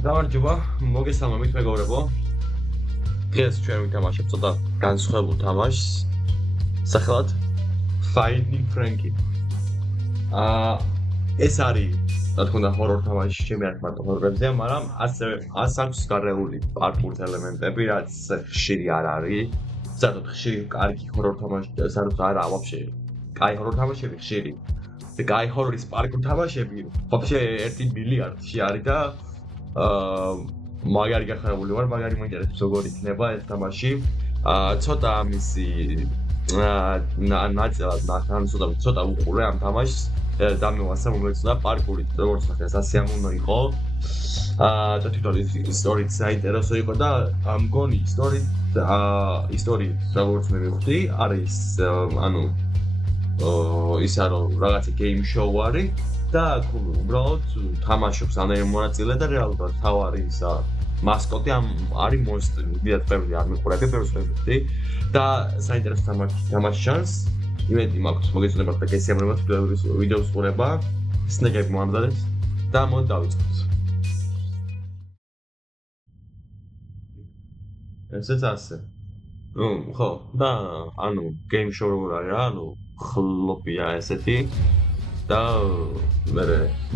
გამარჯობა, მოგესალმებით მეგობრებო. დღეს ჩვენ ვითამაშებთ ცოტა განსხვავებულ თამაშს. სახელად Finding Frankie. ეს არის, რა თქმა უნდა, ჰორორ თამაში, ჩემი არ მარტო ჰორორებზეა, მაგრამ ასევე აქვს გარეული პარკურის ელემენტები, რაც ხშირი არ არის. ზოგადად ხშირი კარგი ჰორორ თამაში, სადაც არა ვაფშე. კაი ჰორორ თამაშები ხშირი. კაი ჰორორის პარკურ თამაშები, ვაფშე 1 მილიარდში არის და მაგარი გახარებული ვარ, მაგარი მოინტერესებს როგორ იქნება ეს თამაში. ცოტა ამისი ნაწილად ნახან, ცოტა უყურე ამ თამაშს. დამევასა მომეწონა პარკური, როგორც ნახეს, ასე ამ უნდა იყო. და თვითონ ისტორიით საინტერესო იყო და მგონი ისტორიით როგორც მე მივხვდი, არის ანუ ისა რომ რაღაცა game show არის და უბრალოდ თამაშობს ამერე მონაწილე და რეალურად თავარი ისა მასკოტი არის მონსტრი, ვიდრე პერვი არ მიყურები პერსპექტივი და საინტერესო თამაში ჩანს. იმედი მაქვს მოგეწოდებათ და გესიამოვნებათ ვიდეოს ყურება, სნეკები მომამდადეთ და მოდი დავიწყოთ. ესეც ასე. ხო, და ანუ game show როგორ არის რა, ანუ ხლოპია ესეთი და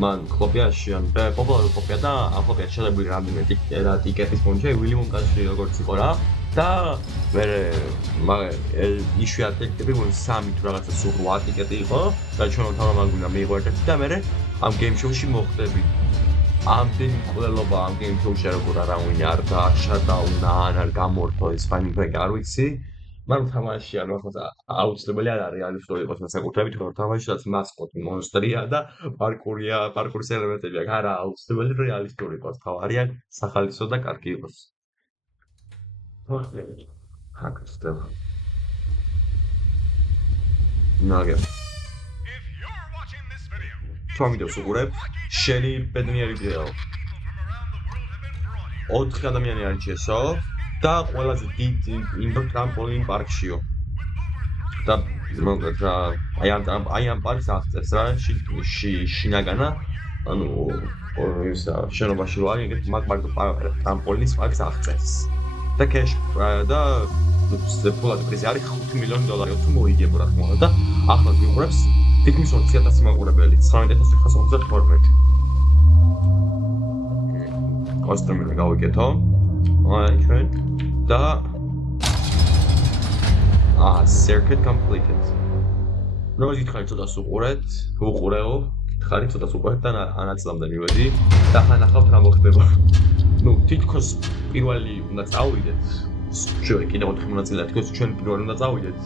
მან ხლოპიაში ან პოპულარული ხლოპია და ამ ხლოპიაში შედებული რამდენიმე ტიკეტის ფონდში ვილი მონკაცი როგორც იყო რა და იშვიათ ტიკეტები მოს 3 თუ რაღაცა სულ 8 ტიკეტი იყო და ჩვენ თავად მაგვინდა მიიღო ერთ-ერთი და მე ამ game show-ში მოხდები ამდენი ყველობა ამ game show-ში როგორ არავინ არ დაშატაუნა არ გამორთო ეს Finding Frankie არ ვიცი მაგრამ თამაში ანუ ახლა აუცილებელი არ არის რეალისტური იყოს საკუთრებით რომ თამაშიც მასკოტი მონსტრია და პარკურის ელემენტები აქვს არა აუცილებელი რეალისტური იყოს თავარია სახალისო და კარგი იყოს ჰაკსტელ ნაგე თუ ვიდეოს უყურებ შენი ბედნიერი ვიდეო 4 ადამიანი არის შესო და ყველაზე დიდი ინდორ ტრამპოლინ პარკშიო და მოგეთ რა აი ამ პარკს აღწევს რა შინაგანა ანუ ისა შენობაში რო არის ეგეთ მაგ ტრამპოლინის პარკს აღწევს და კეშ და ფულად პრიზი არის $5 მილიონი თუ მოიგებო რა თქმა უნდა და ახლა ვიყურებს თითქმის 20,000 მაყურებელი 19,952 კოსტუმი გავიკეთო აი ჩვენ და circuit completed. როგორც გითხარი ცოტა უყურეო, გითხარი ცოტა უყურებ და ანაწილამდე მივედი და ახლა ნახავთ რა მოხდება. ნუ თითქოს პირველი უნდა წავიდეთ. ჩვენ კიდევ 4 მონაწილეა, თითქოს ჩვენ პირველი უნდა წავიდეთ.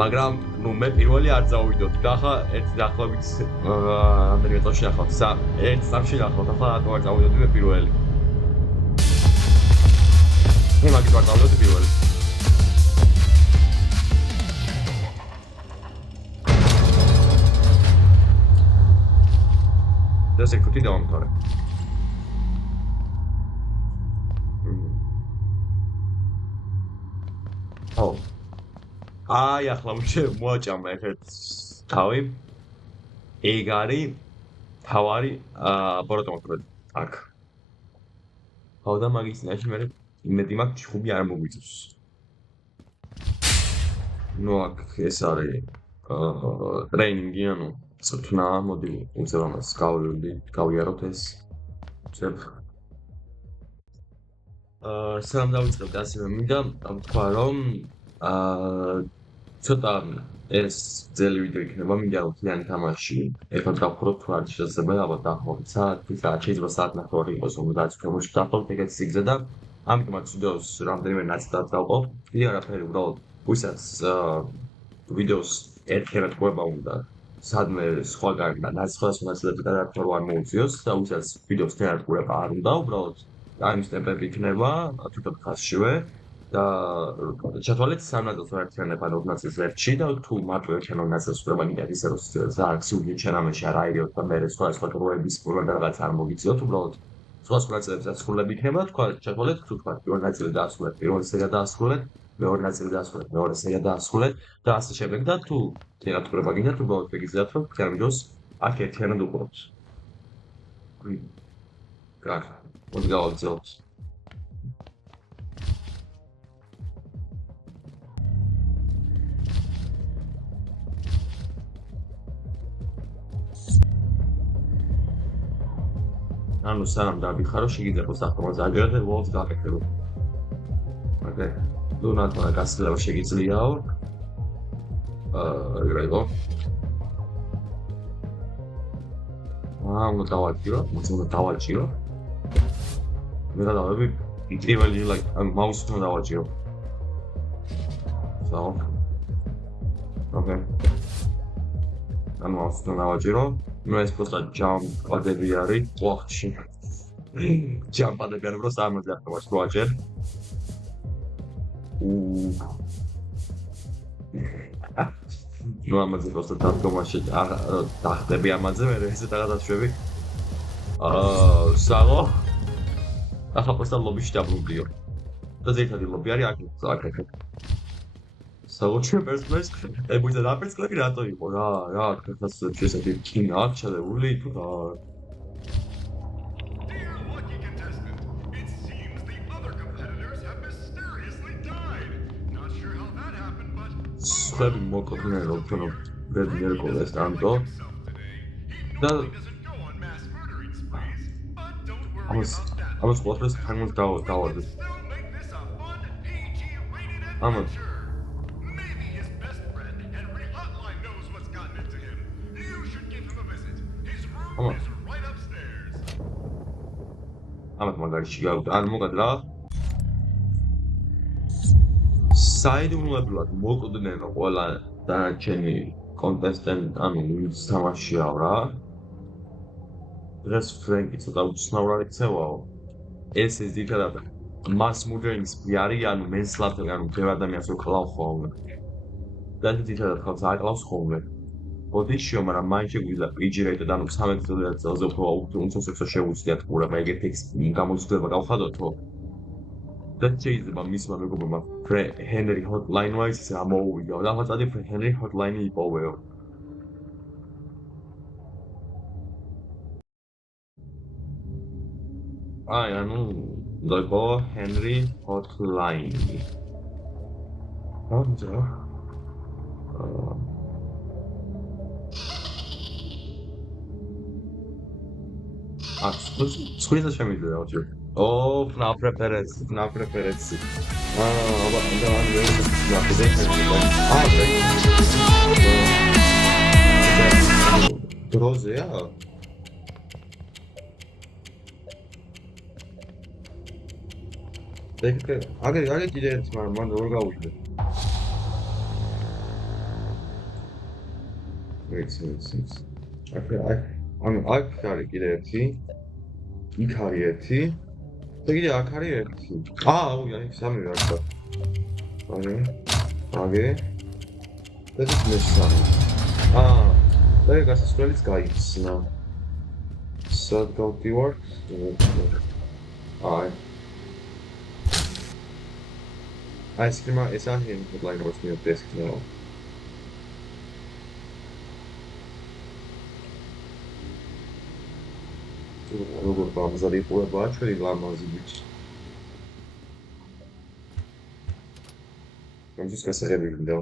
მაგრამ ნუ მე პირველი არ წავიდოთ და ახლა ერთი დაახლოებით რამდენი წუთში ნახავთ? ერთ წამში ნახავთ, ახლა რატო არ წავიდოთ მე პირველი? მე მაგით ვარ წავიდოთ პირველი. და სეკუთი დავამთავრე. აი ახლა მოაჭამა ერთ თავი. ეგ არის თავარი ბოროტომოთრე აქ. ხო და მაგის წინაშე მე იმედი მაქვს ჩხუბი არ მოგვიწევს. ნუ აქ ეს არის ტრეინინგი ანუ წვრთნა მოდი უწევ ამას გავიაროთ ეს წებ სამ დავიწყებ და ასე მინდა თქვა რომ ცოტა ეს ძელი ვიდეო იქნება მინდა მთლიანი თამაში ერთად გავხუროთ თუ არ შეიძლება ალბათ დაახლოებით საათ შეიძლება საათ ნახევარი იყოს რომელიც თამაში დაახლოებით ეგეთი სიგრძე და ამიტომაც ვიდეოს რამდენიმე ნაწილად დავყო დიდი არაფერი უბრალოდ ვისაც ვიდეოს ერთერად ყვება უნდა სადმე სხვაგან და სხვადასხვა ნაწილები გადაარჩევა არ მოუწიოს და ვისაც ვიდეოს ერთერად ყვება არ უნდა უბრალოდ ტაიმსტემპები იქნება თვითონ ხაზშივე და ჩათვალეთ სამ ნაწილს ერთიანება და 4 ნაწილს ერთში და თუ მარტო ერთიან ნაწილს ყვება ნიჭად ისე რომ ზარქსული ჩანამეში არ აირიოთ და მე სხვა დროების პროგრამა და რაღაც არ მოგიწიოთ უბრალოდ სხვა ნაწილებს დასრულები იქნება თქვა ჩათვალეთ თუ თქვა პირველ ნაწილი დაასრულეთ პირველ სერია დაასრულეთ მეორე ნაწილი დაასრულეთ მეორე სერია დაასრულეთ და ასე შემდეგ და თუ თერაპ ყვება გინდა თუ უბრალოდ გიგზავნოთ რომ თქვენ ვიდეოს აქ ერთიანად უყუროთ კაკ. მოდი გავაგზავნოთ. ანუ სამ დავიხარო შეგიძლია საფრთხეს აგერად ვოლს გაკეთებო. ოკეი. დუნატმა გასძლევა შეგიძლიაო. რაიგო. უნდა დავაჭირო, უნდა დავაჭირო. მე გადავები პირველი მაუსს უნდა დავაჭირო. So. Okay. ანუ მაუსს უნდა დავაჭირო. ნუ ეს просто jump პადები არის. ვახში. jump პადები არის просто ამაზე ახლა ვაჭერ. ნუ ამაზე просто დადგომაში დახტები ამაზე მე ესეთ რაღაცას შვები. საღო. ახლა просто ლობიში დაბრუნდიო. და ზეითადი ლობი არის აქ. საღო ჩვენ პერსონაჟს ებუიძა და პერსონაჟი რატო იყო რა ხეთას შესაძლებელი კინა აქ ჩადებული თუ რა სხვები მოკოდნენ რომ თქვენ ბედი ერკოლეს ამტო და ამას ყოველთვის თანმოს დავადეს ამას ამათ მაგარში გავდა ან მოგად რა საიდუმლებლად მოკვდნენ ყველა დანარჩენი კონტესტენტ ანუ ვინც თამაშიაო რა დღეს ფრენკი ცოტა უცნაურად იქცევაო ეს ძირითადად მას მუდრენის პიარი ანუ მენსლად ანუ ბევრ ადამიანს უკლავ ხოლმე და ძირითადად ხალხს აკლავს ხოლმე ოდიშიო, მაგრამ მაინც შეგვიძლია პიჯირეიტად ანუ 13 წელზე უფრო უმცროსებს შეუძლიათ ყურება ეგეთი გამოცდილება გავხადოთო და შეიძლება მისმა მეგობრებმა ჰენრი ჰოტლაინ ვაის ამოუვიდაო და ახლა წადი ჰენრი ჰოტლაინი იპოვეო ანუ ლოგო ჰენრი ჰოტლაინი ამჯა Scusa se mi dai oggi. Oh, FNAF preferenze. Aber da ja, Drose, ja. Denke, aga gidelim man doğru kavuştu. Wait. ანუ აქ არის კიდე ერთი იქ არის ერთი და კიდე აქ არის ერთი აუ აი სამი რა აგე და ეს მესამე და გასასვლელიც გაიხსნა სად გავდივარ აი სკემა ეს არის online was new desk now როგორ გამზარი ყურებაა ჩვენი ლამაზი ბიჭი. გამზის გასაღები გინდა.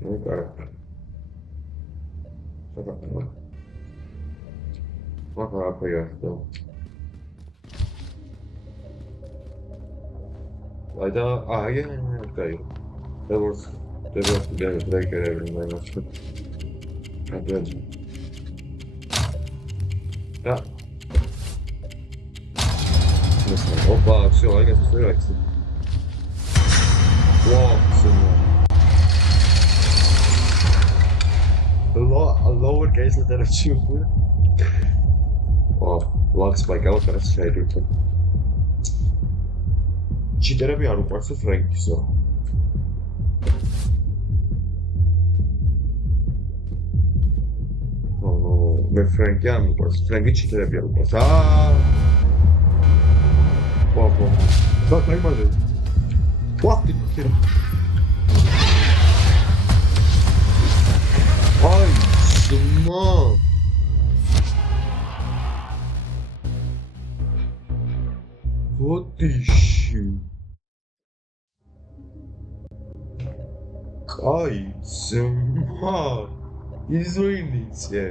ნუ კარგი. საბა. ვაფა აფია და. ვაიდა, აი, კაი. დევორს ბრეკერები მაგას. აბიჯი. Ja. Opa, все, I guess it's right. Wow, a lower case letter achievement. Oh, lock spike out and straight into. Cheaterები არ უყვარს ფრენკისო. მე ფრენკი არ უყვარს, ფრენკი ჩიტერები არ უყვარს. ვაფო. საქმე. ვაფტი ქირა. აი, სუმა. ბოდიში. კაი, ძმა. Извините.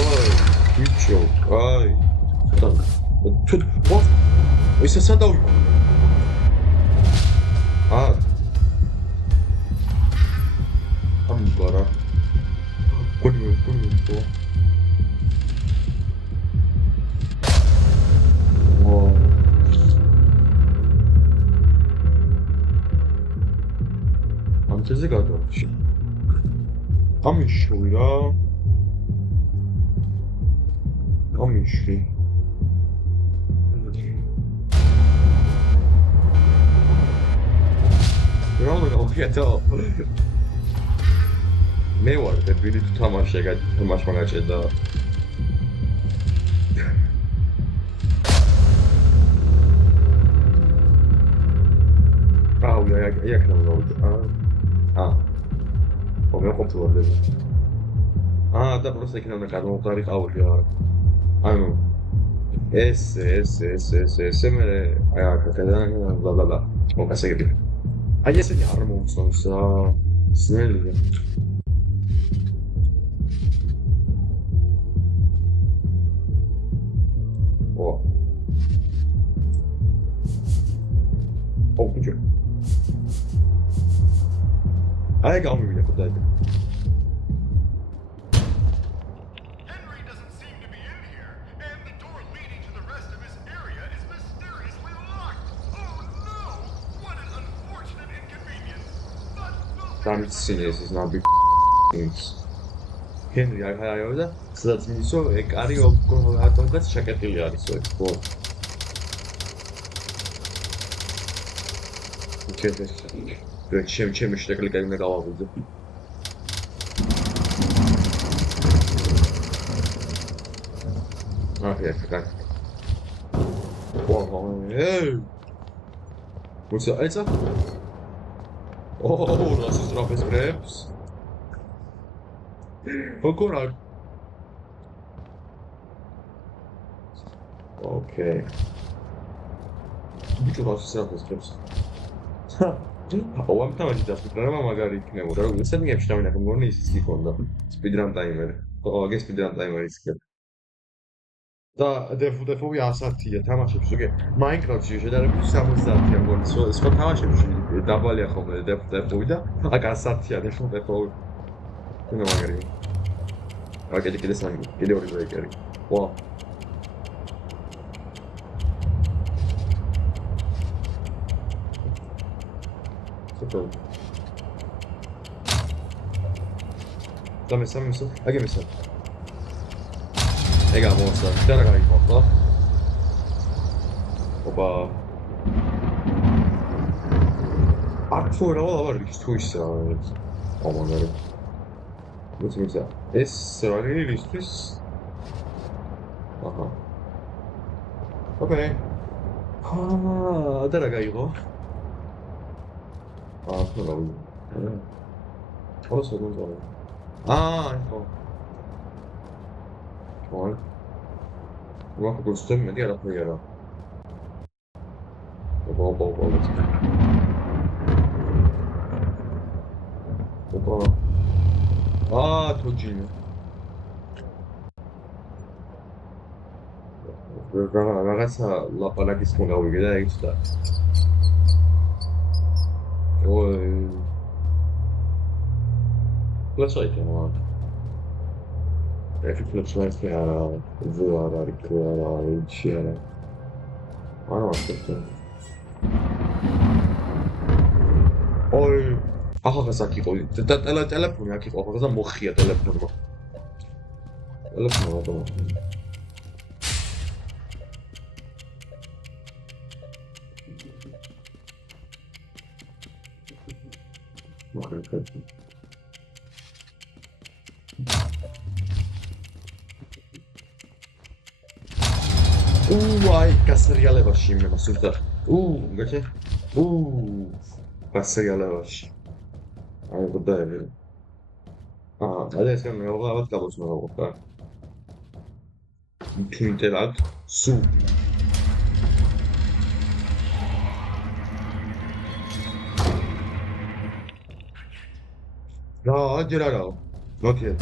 Ой, бичо, каი. თუ ვა ისე სადავი ამბარა კუნი ხო ვა ამცეზე გადავში ამიშვი რა ამიშვი Realmente მე ვარ დებილი თუ თამაშე თამაშმა გაჭედა я к нам зовут. У меня хопнуло даже. Да просто к нам на канал тарих аудио. Ну. С, მე აი ბლა. მოგასაგები. აი ესენი არ მომწონს სნელია. ბიჭო. აი გამივიდა ხოდა. Henry doesn't seem to be in here, and the door leading to the rest of his area is mysteriously locked. Oh no! What an unfortunate inconvenience. But Damn it, serious is not big things. Henry აიავდა, სადაც მისო კარი ატომგაც შეკეტილი არის ხო. ჩემი შეკრიკა უნდა გავავიდე. Ეხლა. What's that? It's up. Das ist Robbes Krebs. Konrad. Okay. Bicho, was ist Robbes Krebs? ამ თამაში დასწრება მაგარი იქნებოდა, რომ ისე მიგებს დავინა მგონი ისიც გიქონდა. Speedrun timer. აგე speedrun timer-ის იქნება. და დეფუვი 110-ია თამაშებში, უკვე Minecraft-ში შედარებით 70-ია მგონი. სხვა თამაშებში დაბალია ხოლმე დეფუვი და აქ 110-ია დეფუვი. ნუ მაგარია. კიდე სამი, კიდე ორი ბრეიკერი. ვა. Dame isso. Aqui, missão. Legal, moça. Espera aí, ó. Opa. Fora, olha lá, isto isso. Oh, mano. Vamos começar. Esse será que isto? Aham. Ok. Daraga aí, ó. 그러라고. 알았어, 너무 이거. 좋아. 이거 그걸 수정면 어디가 나쁘게라. 뭐. 오빠. 도지네. ragazza la palla che sfonda perché dai che sta la solita no flashlight che era volava ricordava il cielo ma no aspetta ახალგაზრდა აკიყო და ტელეფონი აკიყო ახალგაზრდა მოხია ტელეფონმა აი გასრიალებაში იმება სულთა გეჩე გასრიალებაში აი გუდაები და ეს მეუბნებად გაბოცნობა. Twinterag su. რა აჯერ არაო. Not yet.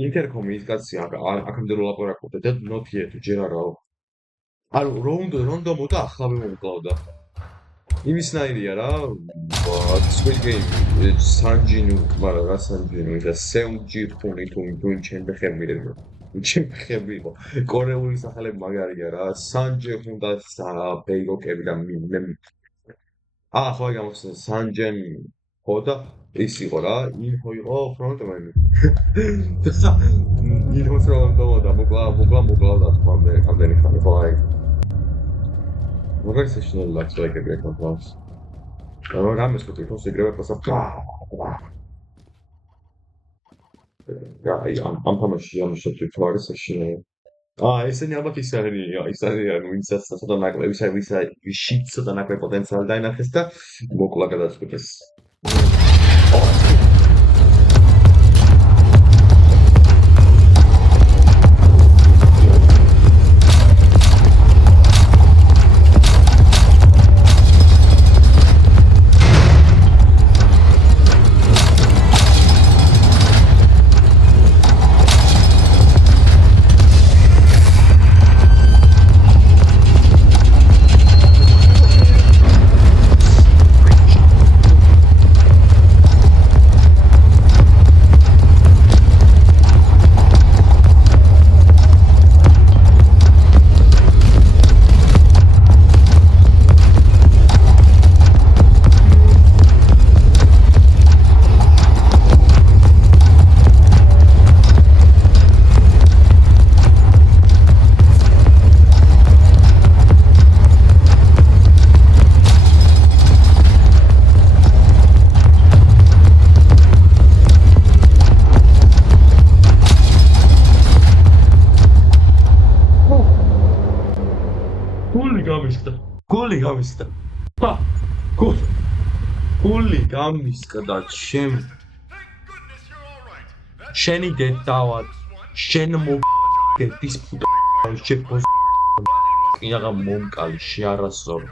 ინტერკომის კაცი აქამდე რო ლაპარაკობდა და not yet ჯერ არაო. ანუ რომ და ახლა მომკლავდა. იმისნაირია რა, Squid Game Sanjinu, მაგრამ რა Sanjinu და Seungji ხუნი თუ ჩემ ხემირებო. ჩემ ხემი იყო. კორეული სახელები მაგარია რა. Sanjay ხუნდა ბეილოკები და მე ხო გამოსცენ Sanjay ხოდა ის იყო რა, ინფო იყო ფრონტმენი. ინფო ფრონტმენდა მოკლა და თქვა მე რამდენი ხანი ხო აი What session looks like a great class. Allora mi scusi, forse greve passato. I'm помощью, I'm что-то твори session. Ესენი ალბათ ის არიან, ვინცაც ცოტა ნაკლები, ვიშიც ცოტა ნაკლები პოტენციალი დაინახეს და მოკლა გადაწყვეტეს. გული გამისკდა ჩემ შენი დედავად შენ მოგდების შეფოს კინაღა მომკალი შეარასწორო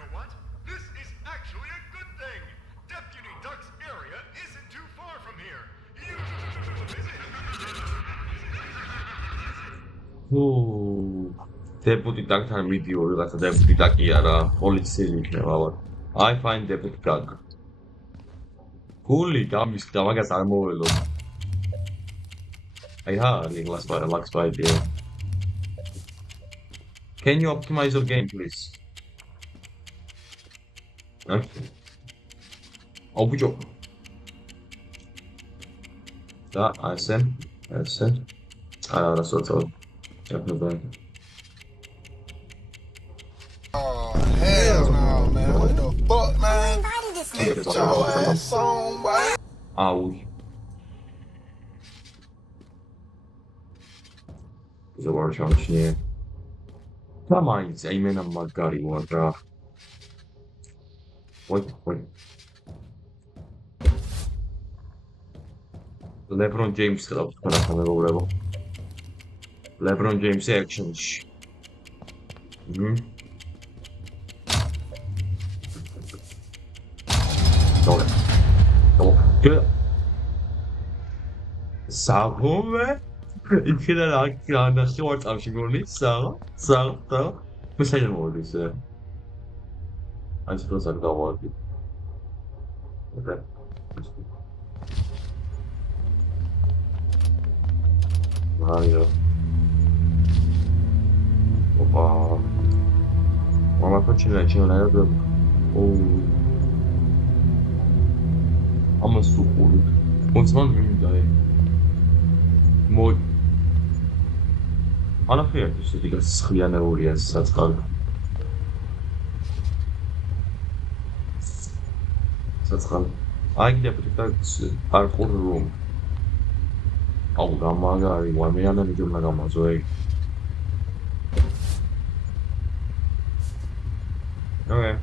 Deputy Dagთან მიდიო რაღაცა Deputy Dagi არა პოლიციელი იქნება ალბათ I find Deputy Dag გული გამისკდა მაგას არ მოველო I had last idea Can you optimize your game please ობუჯო და ასე არა სოციალ Hell no, man. What the fuck, man? Get your ass on, boy. Ауй. Заварчанчне. Тамайц, а именно Магари вара. Ой. LeBron James ხარ მეგობრებო. LeBron James action-ში. Sabe? Ich finde da gerade Shorts am Schigoni, so. Was heißt denn wohl diese? Eins plus sagt da wohl. Okay. Mario. Opa. Mama continua eu. I'm a super. What's one room guy? More. I'm not here to see the Sriana audience. That's good. I get to our whole room. Oh, Gamagari, one man and do Nagamas way. Okay.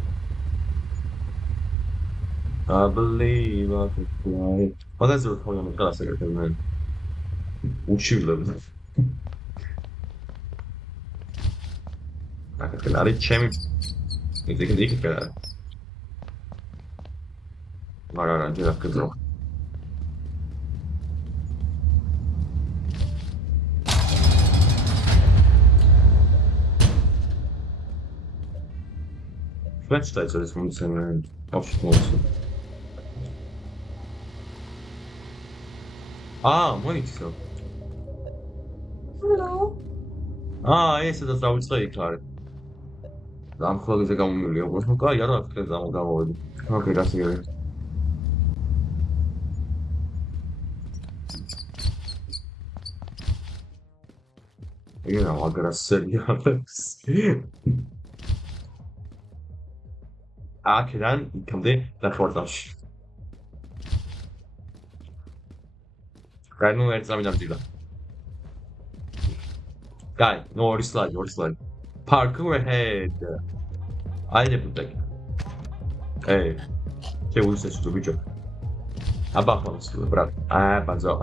I believe I can fly. მაგაზე რო თავი ამოდგა ასაკეთებ მე. უჩივლებ. აკეთე არის ჩემი. იქ კერა. მაგრამ ჯერ აკეთე. French states are this one saying optional. Monixo. Hello. ეს და დავიწყე იქ არის. დამხლობზე გამომივალი როგორც ნუ კაი არა ხე გამოვედი. ოკეი, გასაგები. ეგრე აგრასელი არის. აქედან იქამდე ნახევარწამში. კაი, ნუ ერთ წამი დამძილა. კაი, ნუ ორი სლაიდი. Parkour ahead. Aynı buradaki. Hey. Uyusa çıktı bir çok. Bakmam istiyor, bırak. Bazo.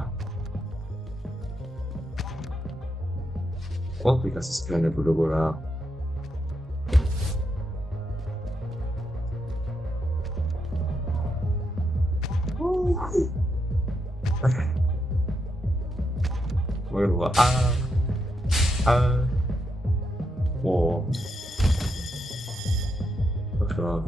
Oh, bir kasız planı burada bora. Buyurun. Whoa. What's wrong?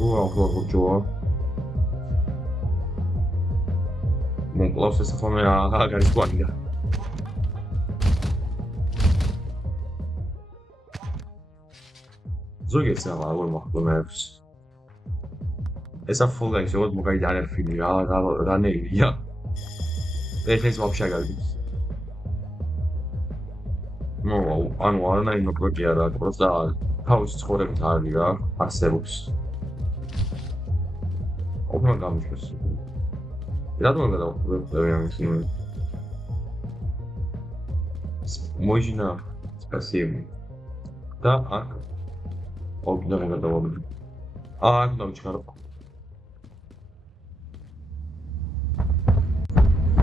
I'll go. Mon close essa fome a garisquanga. ზოგიერთს აღარ მოხდომებს. ესა ფულგა ისე რომ მოგაიდანე ფილმი რა ნეირია. ეს вообще გაგდის. ნუ ანუ არანაირი პროექტი არა, просто თავის ცხოვრებით არის რა, არსებობს. ოპნა გამიშეს. რატომ გადავწყვეტე ამის იმ მოიჟინა спасибо. და აქ ოპნა გადავწყვეტე. აქ დავიჩქარო.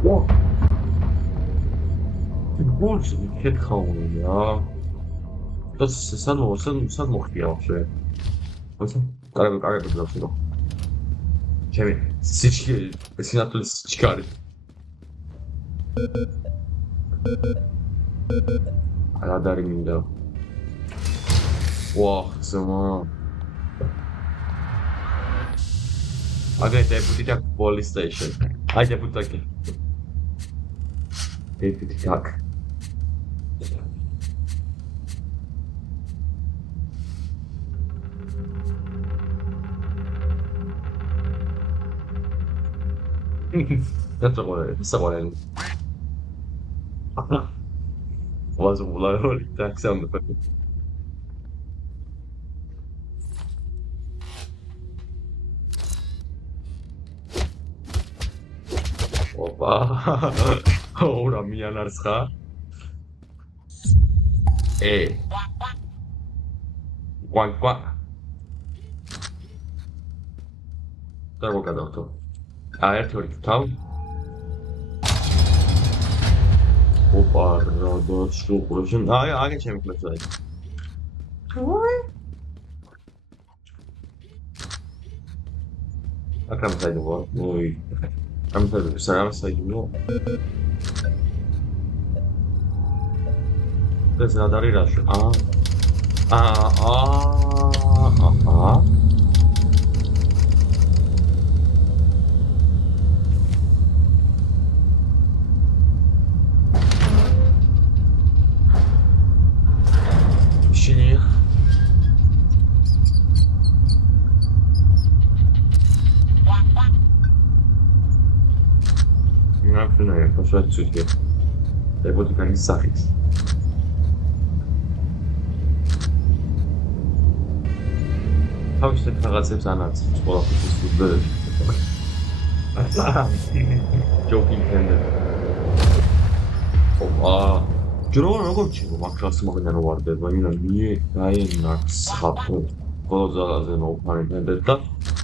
What? Ты больше не хитхал меня. Это сан мохдия вообще. Карабы вообще. Чеми, всички, синатли всичкари. Радари минда. Вау, сама. Okay, deputy at police station. Hi, deputy. Deputy Tuck. That's someone. Was a lot of sound effect. Opa. Ora mianar scha. Qua. Dar gadawto. ერთი ორი თავ. Opa, რა შუყურში. აგე ჩემი კლასა. აკრამ საიდო. ოი. ამიტომ საიდო. ეს რა დარი რაშ? Słuchajcie, jak było tylko Safix. თავის რაღაცებს ანაც ყველაფერს უძლებდი. ჯოკინგ თენდერ. ოპა. როგორ ჩიგო მაგას მაგიდან ვარდება იმან მie დაენაც ხაფო გოზალაზე მოვფარებდეთ და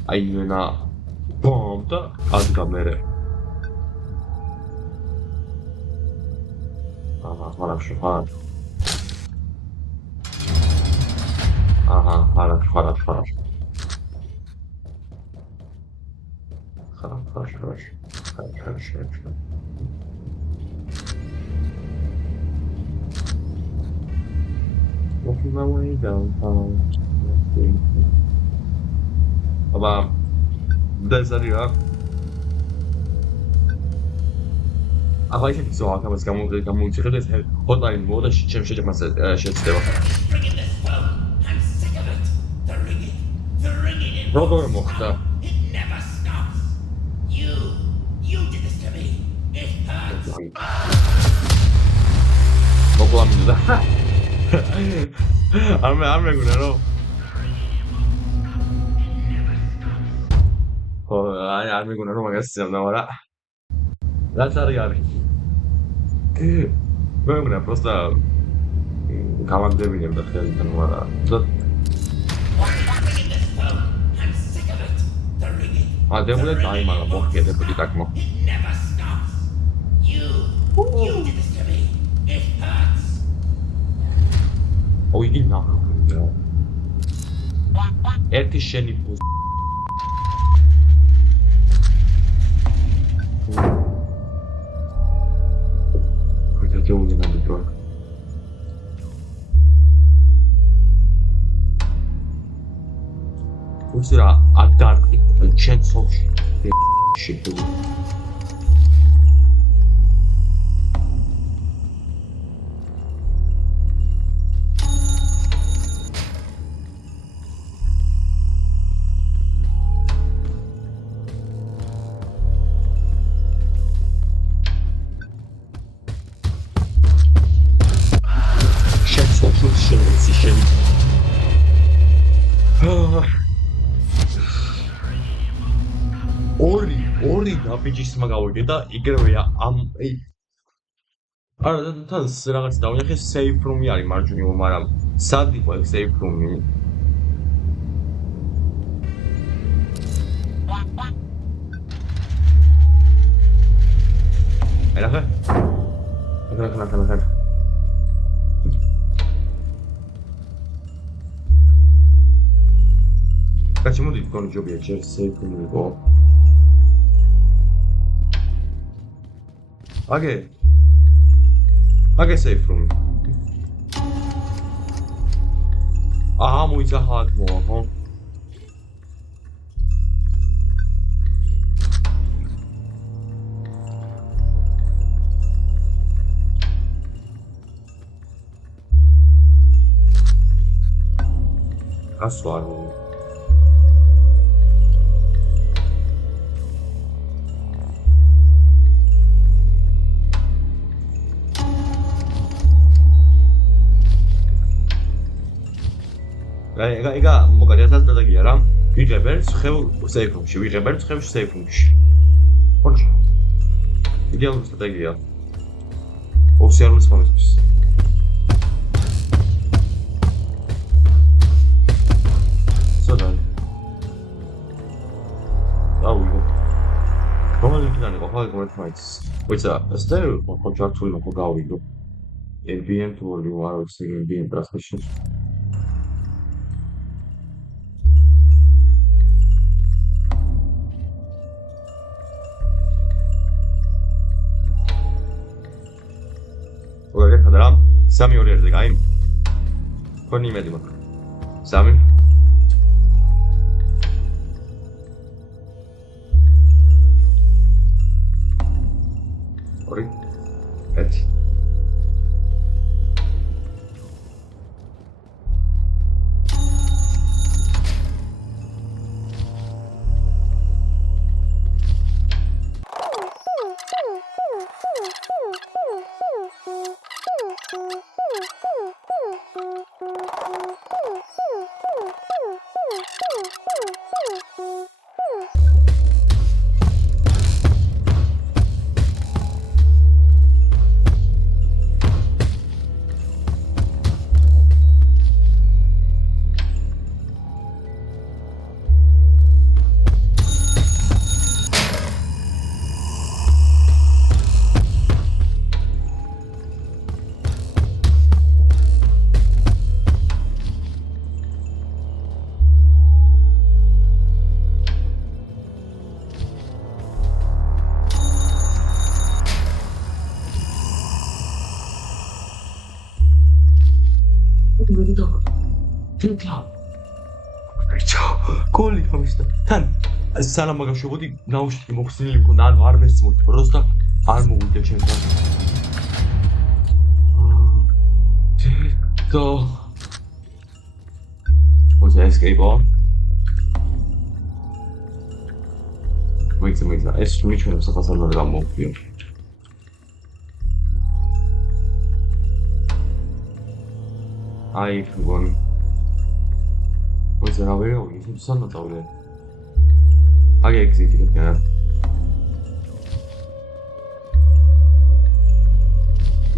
აი მენა ბომ და ადგა მერე хорошо хорошо Walking my way downtown. Aber das ist ja. Aber ich hätte so auch, aber es kann man das hat ein Modus, ich mal schätzt der. Bringing this phone. I'm sick of it. The ringing in. Robert mochte. It never stops. You did this to me. It hurts. 먹고합니다. 안매구나 너. 아니 안매구나 너 막았어 나와라. 나 자리야. 뭐야 просто 가만되면 다 ხელიდან ვარა. Bringing this phone. I'm sick of it. The ringing. დებული დაიმალა მოხდები დაკმო. It never stops. You did this to me. It hurts. 이게 나야. ერთი შენი პოზ. 그게 좋은 일인데 좋아. 우스라 아다 첸소 쉣. ორი დაბიჯის მაგავიდე და იგრევია ამ არა თან რაღაც დავინახე save room-ი არის მარჯვნივ, მაგრამ სად იყო ეს save room-ი? ერახე? ახლა. Почему ты кон джобе через save room-ი იყო? Age save room. მოიძახა ხო? ასვარი. ეგა მოგარი ასასტრატეგია რა. ვიღებენ ხევ save room-ში, ვიღებენ ხევ save room-ში. ხოჭ. იდეალური სტრატეგია. ოფიციალური სპონსორს. სოდან. აუ. რომელი იყო ხალხი მომეცმაიც. ვიცა, ეს ხო ჩართული ხო გავიგო. ambient or you are using ambient transmission. ඔය කදරම් සමි ඔරේද ගයිම් කොනි මෙදිම සමි ඔරි έτσι გოლი გამიშდა. თან სანამ მაგავშობოდი ნაუშნიკი მოხსნილი მქონდა, ანუ არ მესწმოდი პროს და არ მოვიდა ჩემთან. თითო. Was escape on? Wait, ეს მიჩვენებს საფასადად გამოვხიო. აი, გონი. Wait, რა ვერა, ის სამწაულე. აგე exit იქნება.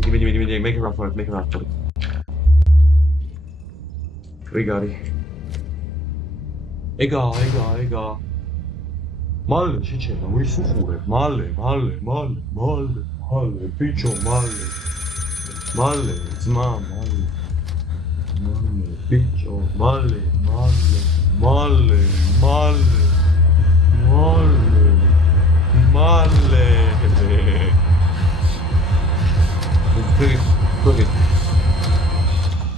Give me, make a run for it. We got it. Ega. Male, შეჩენა, ვისუხურე, მალე, ბიჭო, მალე, ძმა, ბიჭო, მალე. Look.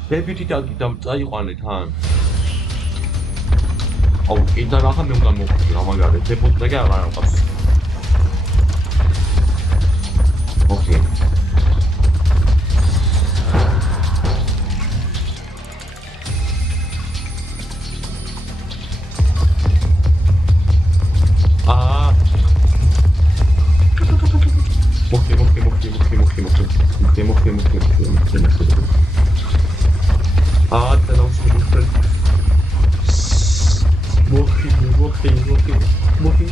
Deputy Dagi წაიყვანე თან. აუ, კიდე რახა მე უნდა მოვხდი, ამაგარი, deputy-ი აღარ ამყავს. Okay. Te não se Morri.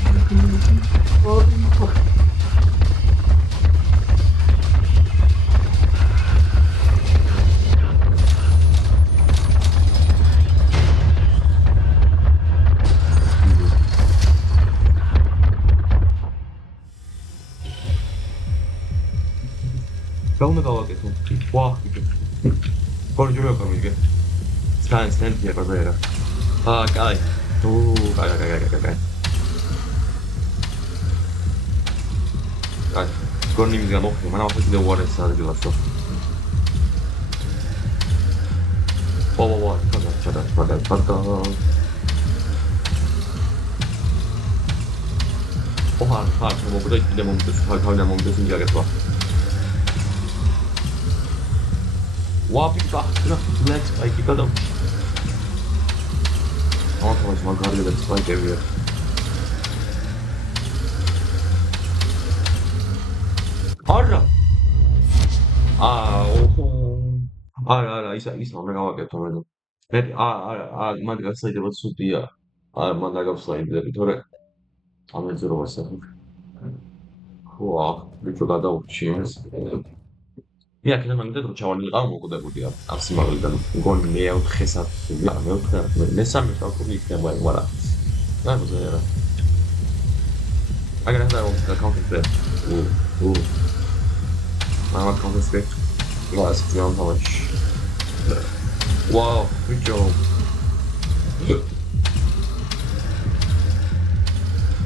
Pełny kawałek jest. Wow. Gol dziurioka mi idzie. Stand here, Barbera. Guy. Guy. Goni mi zamoknie, ma na ochocie do Warren Star dla co. Pada. Oha, no bo tutaj idę, mam to słuchać, jak to. Wow, let's spike it up. Oh, my god, let's spike everywhere. Arra! Არა, ის ამ გავაკეთო მე. მან გასაიდება ცუდია. მან დაგავსაიდები, თორე ამეძრობას ახლა. ხოა, ბიჭო გადაუჩიეს. მე აქედან მაგდეთ რომ ჩავანილიყავ მოკვდებოდია ამ სიმაღლიდან. მგონი მე-4-ე მე-3 საუკუნე იქნება, მაგრამ რა მოძერა. აგერ ახლა რომ გაკონტროლე. Mama confiscate. Last jump punch. Wow, good job.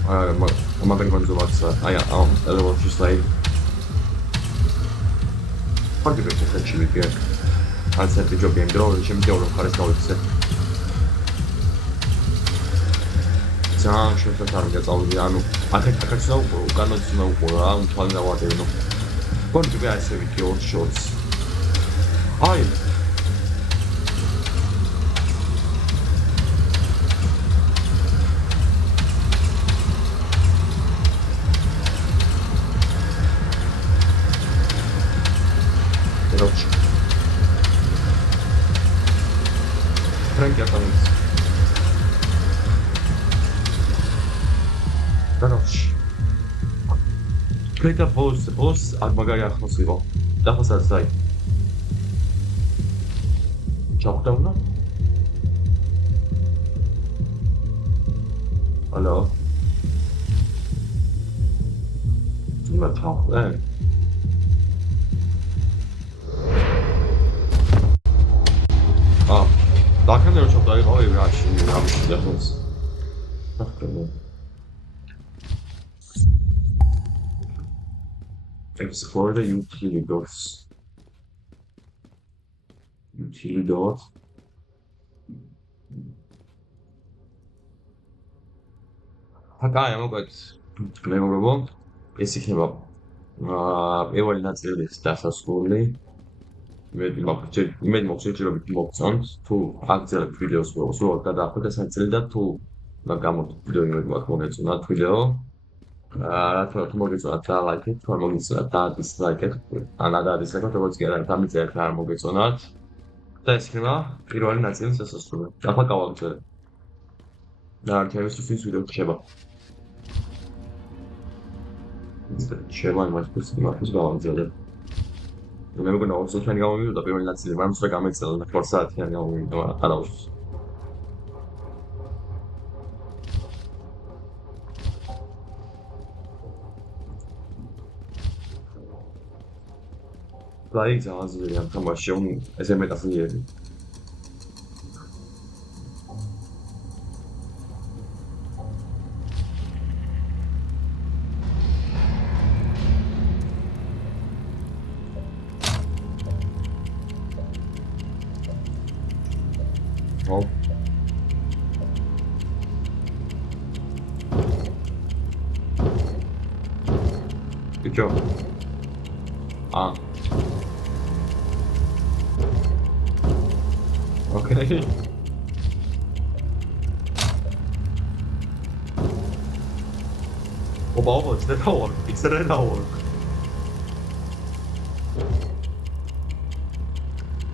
I'm not going to watch that. I will just like. What did you actually get? I said the job game draw, which I'm doing. How is it? Sound should have get all the arm. I think I can snow for cannot snow for around 12 hours, you know. Going to be I say with your shorts. Hi. Frank Atamis. Play the boss at მაგარი ახლოს იყო. დახოსაც დაი. ჩავხდავნა? Hello. იმა ჩავხდე? დაქანდა რომ ჩავდაიყავი რაში, რამში დახოს. დახკრებო. Explore the utility doors. აკაი მოკლედ მეგობრებო ეს იქნება პირველი ნაწილის დასასრული იმედი მოგწონთ თუ აგზელებთ ვიდეოს სულ გადაახვიდეთ ეს ნაწილი და თუ გამოდით ვიდეო იმედი მაქვს მოგეწონათ ვიდეო რა თქმა უნდა მოგეწონათ და ლაიქეთ თუ არ მოგეწონათ და დისლაიქეთ ან დისლაიქეთ როგორც კი არა დამიწერეთ რა არ მოგეწონათ და ეს იქნება პირველი ნაწილის დასასრული ახლა გავაგზავნე და არჩევისთვის ვინც ვიდეო რჩება შევა იმას გავაგზავნე მე მგონა 20 წუთიანი გამომივიდა პირველი ნაწილი მაგრამ სულ გამეცელა და 4 საათიანი გამომივიდა არა უშ Like ძალიან ამ თამაში ესე მეტასიერი Oh. Good job. Okay. Oba, it's the tower. It's the tower.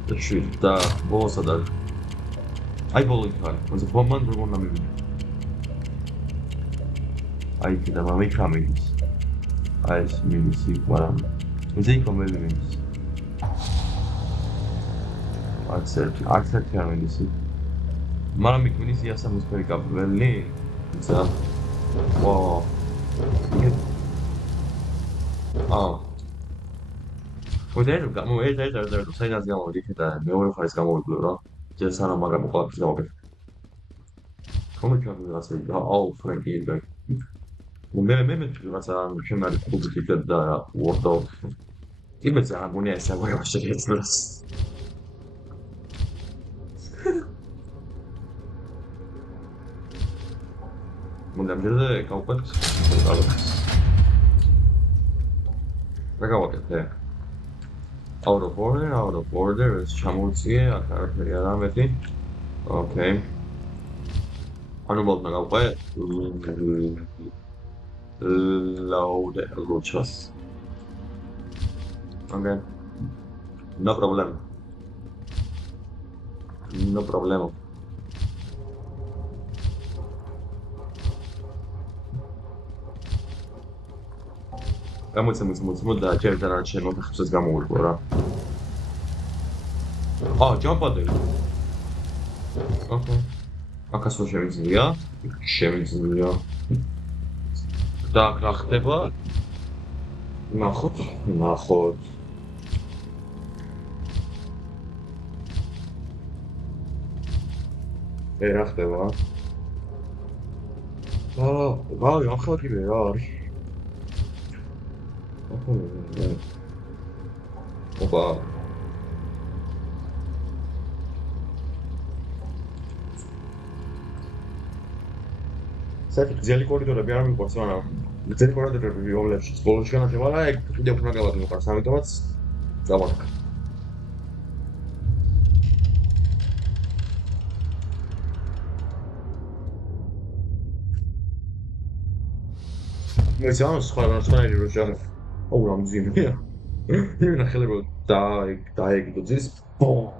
The shit, the boss of the. I believe her. Was a woman who won a movie. I did a mammy coming. I see what I'm. Is it from movies? Accept coming. Mammy Quincy has some speak up. Well, it's a. Wow. Oh. Poder გამოვიდა და საინაც გამოვიდა მეორე ხარის გამოვიდა რა ჯერ სანამ მაგამ ყოველთვის გავაკეთე კომენტარი ასე აუ ფრენკი და მე რაღაცა შემარი კუბიკი და ვორდო იმეც აგონია ეს აღარ შეგეძლოს მომდამჯერზე გავყვეთ გავაკეთე out of order is ჩამოვწიე აქ არაფერი არ ამეთი okay ანუ მოდნა გავყვე load rochas okay no problem გამოცემ და ჯერ და რა შემოგხსნას გამოვიყო რა. ჯამპადერი. ოკეი. აკასო შემიძლია. და რა ხდება? ნახოთ. რა ხდება? ახალგივე რა არის? Opa. საერთოდ ძელი კორიდორები არ მიყვარს, მაგრამ ძელი კორიდორები რომლებშიც ბოლოს განათება რა, ეგ კიდევ უფრო მაგალად მიყვარს, ამიტომაც დავაკეთე. მე ძალიან სხვა ერი რო ჟარ. Oh, I'm zooming here. You're not going to die. This boom.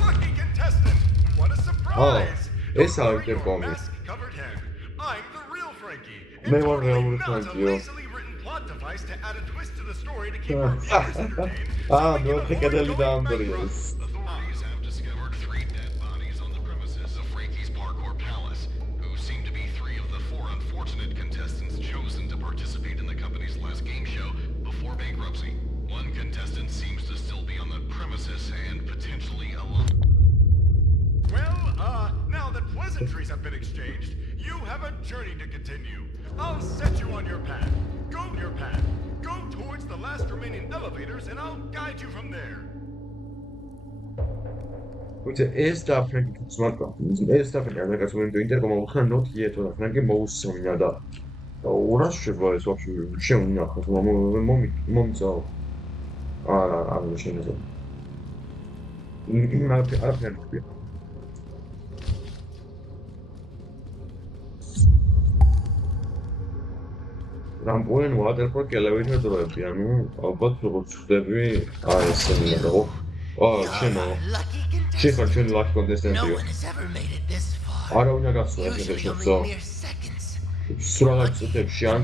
Lucky contestant! What a surprise! It's how you call me. Covered head. I'm the real Frankie. May one real Not Frankie. a lazily written plot device to add a twist to the story to keep our viewers entertained. No, take a little down for you. Authorities have discovered 3 dead bodies on the premises of Frankie's Parkour Palace, who seem to be 3 of the 4 unfortunate contestants chosen to participate in the company's last game show before bankruptcy. One contestant seems to still be on the premises and potentially alone. Well, now that pleasantries have been exchanged, you have a journey to continue. I'll set you on your path. Go towards the last last remaining elevators and I'll guide you from there. Uite, ეს და ფრენკი სმარტა. ეს და ფრენკი არ გასულ ინტერკომ უხან ნოტი ეთო და ფრენკი მოუსწონია და ორას შევა ეს ვაფშე შეუნია ხო მომწაო. არ შეიძლება. არაფერი. რამპოენ ვატერპარკ ელევეიტორ დროები, ანუ ალბათ როგორც ხდები, აი ესე მინდა. შენო. შეხარ ჩვენ ლაკ კონტესტენტიო. არავინ არ გასულა ეს შეშო. სრულად წუთებში ან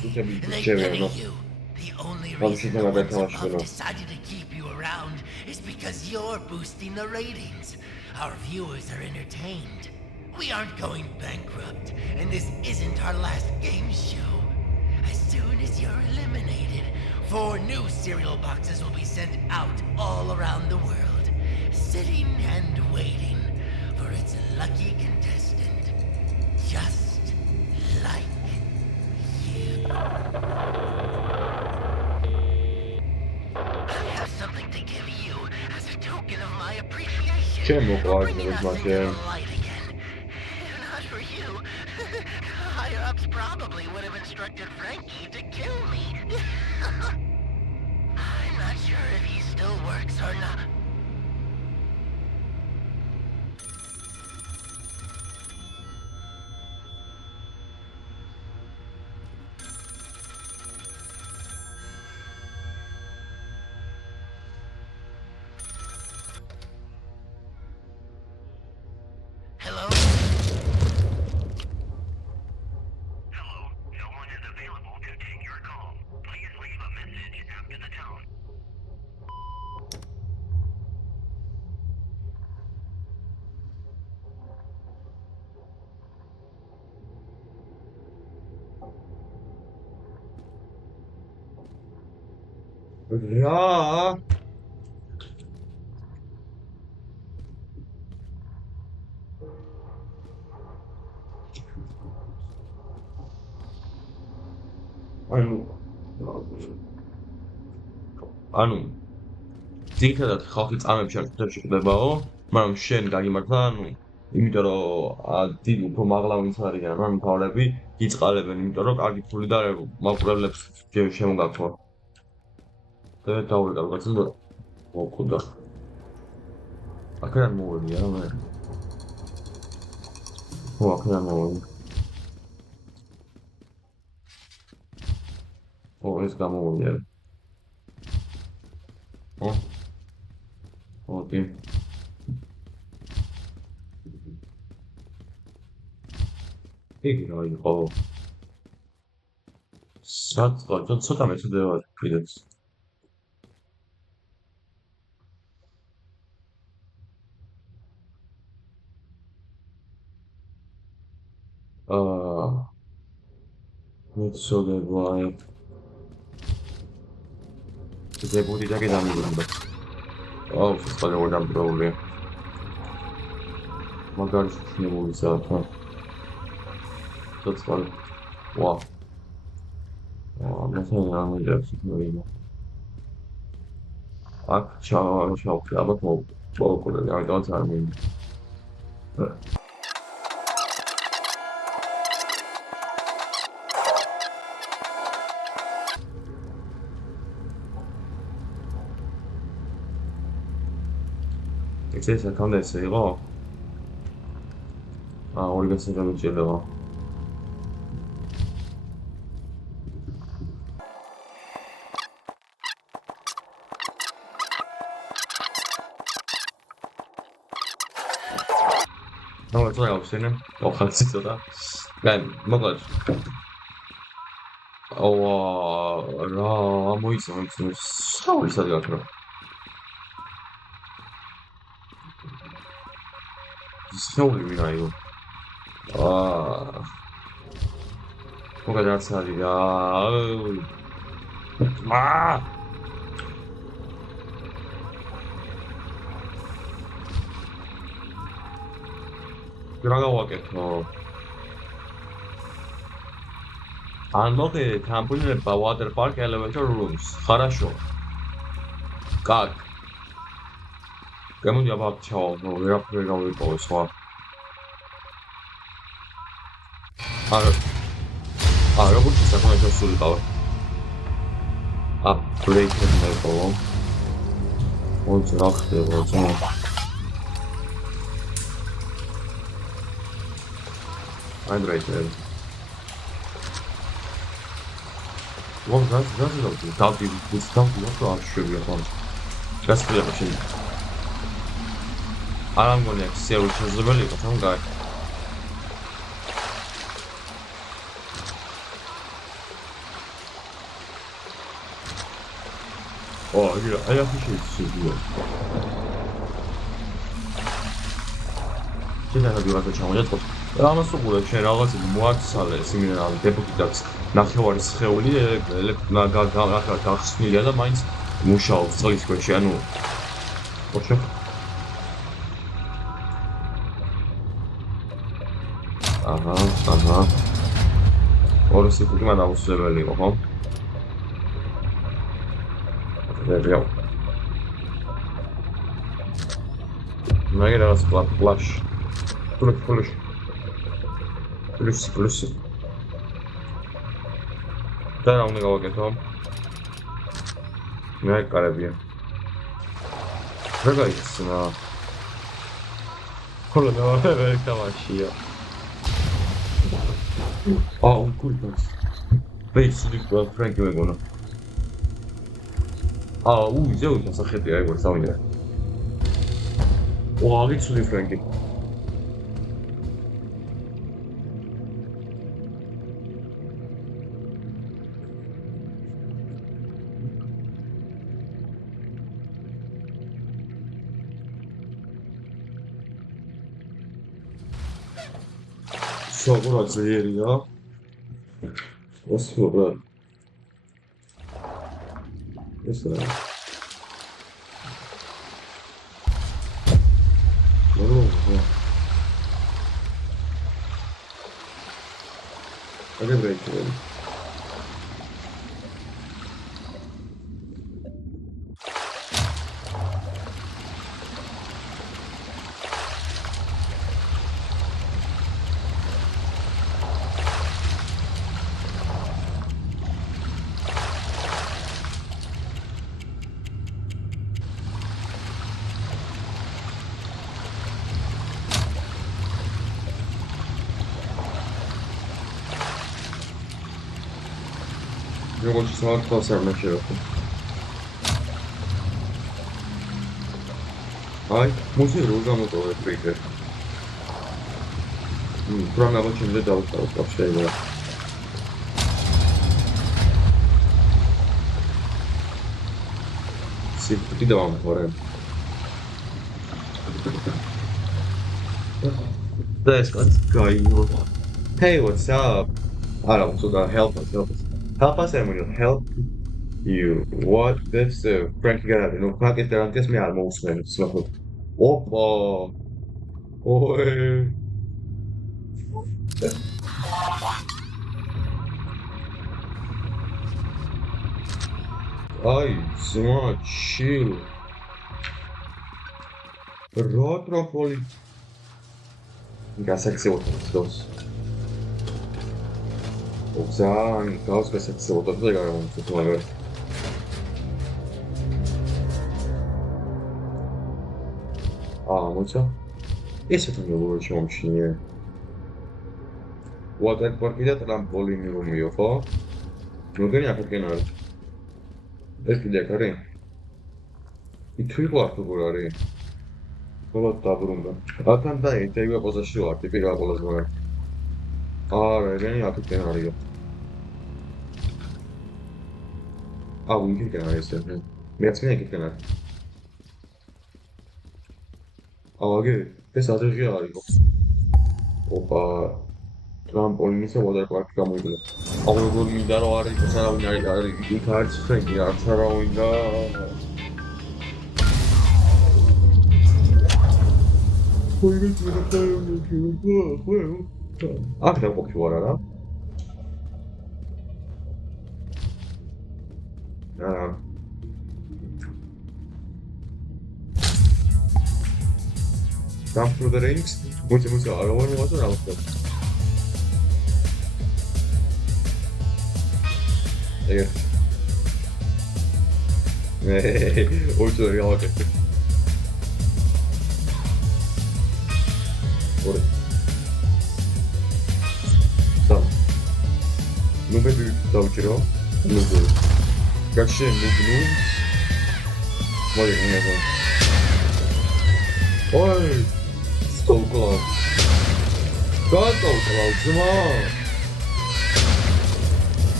წუთები შევერნო. Decided to keep you around is because you're boosting the ratings. Our viewers are entertained. We aren't going bankrupt, and this isn't our last game show. As soon as you're eliminated, 4 new cereal boxes will be sent out all around the world, sitting and waiting for its lucky contestant, just like you. I have something to give you as a token of my appreciation. Czemu for bringing ładnie us macie? into the light again. Not for you. Higher ups probably would have instructed Frankie to kill me. I'm not sure if he still works or not. Hello? Hello, no one is available to take your call. Please leave a message after the tone. რა ანუ ძირითადად ხალხი წამებში არ ჩუდებში ხდებაო, მაგრამ შენ გაგიმართლა, ანუ იმიტომ რომ დიდი უფრო მაღლა ვინც არიან, ანუ მთავრები გიწყალებენ, იმიტომ რომ კარგი ფული და მაყურებლებს შემოგაქვთ. და დავიღალ რაღაცა და მოკვდა. აქედან მოვედი რა მე. აქედან მოვედი. ეს გამოვიდა. ოკეი. იგი რა იყო? ცოტა მეცდება კიდეც. მეცდება ზებოდი და გადამიგდა. ეს ყველა ვარ პრობლემა. მაგარი შემოვიდა ხა. ცოტა. ვა. მაშინ რა მიდებს იქნება. აქ ჩავხი ალბათ მოვყოლე, ამიტომაც არ მინდა. ეს აქამდე ესე იყო? ორი გასაგები შეიძლება. ცოტა გავხსენე, გავხალცი ცოტა. მოკლედ. რა მოიცემ საურის ადგილად რა. საური ვინ აიღო? მოკლედ რაც არის რა. რა გავაკეთო? Unlock the trampoline water park elevator rooms. Хорошо. Как? Გამოდი აბა ჩავალ, ვერაფერი გავიპოვე სხვა. როგორც შესაძლოა სულიყავ. Upgrade-ი მოვიპოვო. Ոնც რა ხდება, ძმა. Upgrade. What does it do? It's not what I should be on. Just for the machine. I'm going to see which is the really good guy. Oh, yeah, I appreciate you. Сейчас я говорю, что я тут. ამას უყურებ შენ რაღაცები მოაცალე სიმინერალი დეპუტატს ნახევარი სხეული გახსნილია და მაინც მუშაობს წყლის ქვეშ ანუ ოჩო აჰა ორი სიკუთი მან აუცილებელი იყო ხო დებიო მაგ რაღაც ფლაშ ფლაშ Plus. Da უნდა გავაკეთო. მე კარებია. რა გაიხსნა? ხოლო მე კავაშია. კულტოს. Basically, Frank მეგონა. ზეუ დასახებია ეგ ვარსავია. აგიცული ფრენკი. Sobra dzieria. Osłora. Jest to. Okay, break. როგორც სამართლს არ მეშევახო. აი, მუსი რო გამოტოვე პრიკერ. პროგრამა ჩინზე დავწერო შეიძლება. სიფტი დავამხორე. და ეს გაიგო. Hey, what's up? არა, უცოდა help us. Help us and we'll help you. What? This Frankie got no pocket there. I'm just me out most men. So, oh, Ay, smart, chill. Rotropoli. Gas dos. Obzan, kaos besetse oder Träger zu tun. მოცა ესეთი მოგოჩი მომჩნიე ვატერ პარკი და ტრამპოლინი რომიო ხო მოგენი აქეთკენ არის ეს კიდე აქ არის ითვლი აქ როგორ არის ყველა დაბრუნდა ათან და ინტერვიუ პოზაში ვარ ტიპი რა ყველაზე მაგარი არა ეგენი აქეთკენ არისო იქითკენ არის ეს მეც მე იქითკენ არის აგი ეს ადრე არისო ოპა ტრამპოლინისა ვატერ პარკი გამოიგля აღროგორ მინდა რომ არის სარავინ არის იქ არის ფრენკი არ სარავინ და აქ დაყოფი ვარ არა Jump through the rings. Mulți, agora não vou não. Uite, ia uite. Ori. Sam. Nu vedi dau ciro? Nu vedi. Как ще nu. Смотри, у меня там. Ой! Толкал. Как толкал, зима?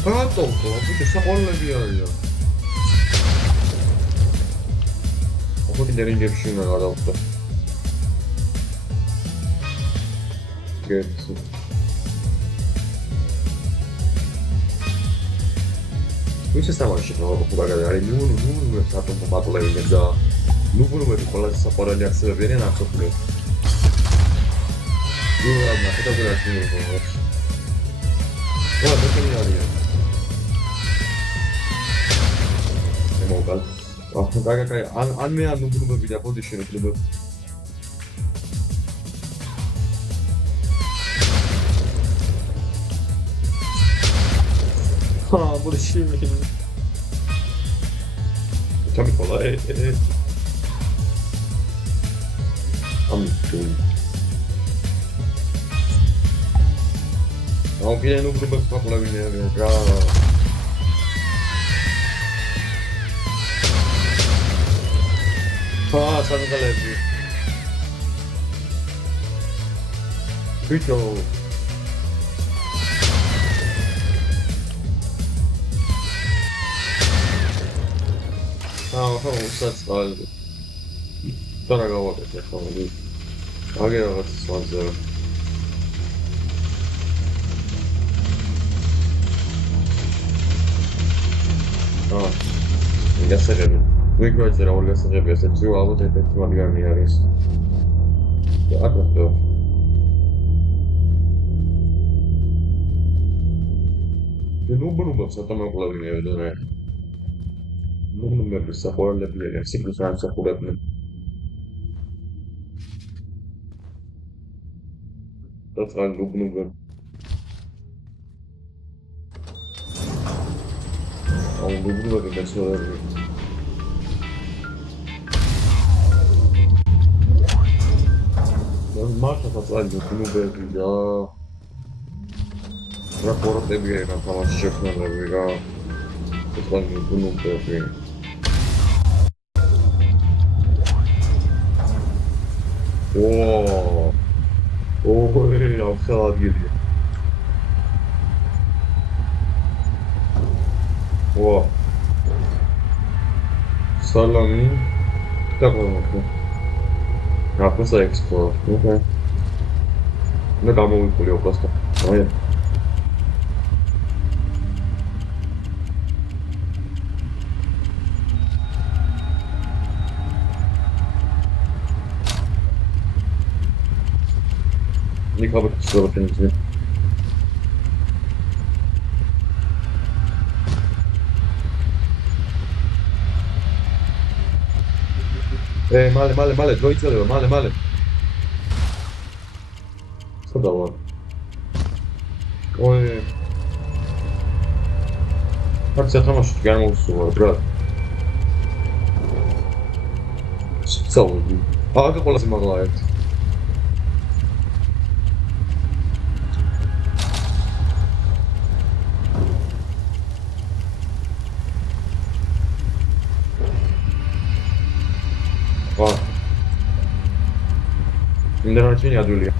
Как толкал? Ты сапорно бьешь. Охотник деревьев еще нагадался. Гетсу. Nu se seama și că are nu s-a întâmplat la mine, dar nu bunul meu cu ăla să apară de să vine în acopule. Nu am atâta de la tine, nu. Ăla, de ce nu are? E mă cal. Acum care an mea nu bunul meu video pot și nu trebuie. Ha, bullshit. Ce-am acolo? Am doing. Am bine, nu vreau să fac la mine, era... Ha, s-a întâmplat levi. Uite-o! Usați albe. Doar agora que é como ali. Agora só zero. Gasarım. Bu gözleri orgasını yapıyorsa tüy alıp tepetme görmüyoruz. Akıllı. Nu bună să tămă cu la mine, doamne. Nu merg să poră de bine, sigur să am să curăț. Tot fac nu. Am nu de persoană. Marta față nu merg, da. Raport de bine, am cam așa că nu merg. Tot fac nu merg. Wow. Oi, am salat geliyor. Wow. Salami. Tamam. Acum să explor. Ok. Nu cam mult cu eu pe asta. Hai. Nici habă să vă trimite. Male, dvojice leva, male. Co dało? Oj. Akcja to masz garną usuwa, brat. Co? A, kako lazim maglajet? Minden için yadırlıyor.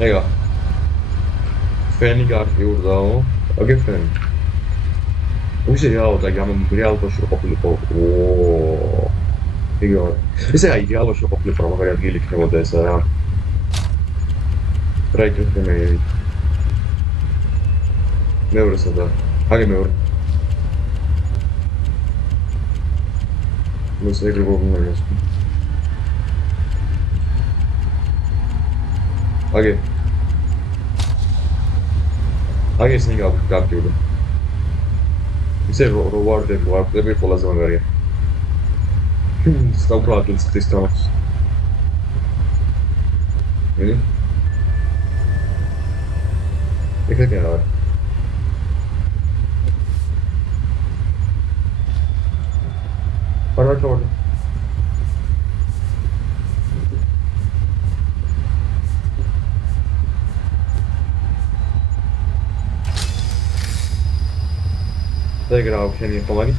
Ega. Feni garfi urdało. Ogie fen. Użyjało tak, ja mam real to się opływał. Ooo. Ega. Isso é ideal, acho que eu vou para uma variedade que eu vou dessa. Right, okay, მეორე სადა. აგე მეორე. Mēs negribam. Agē. Agē es negāju kārtību. Visai rewardები ყველაზე მაგარია. Stau prāt un citas tāmas. Vidi? Tikai vienā var. Var orada. Zagrał się nie pomagi.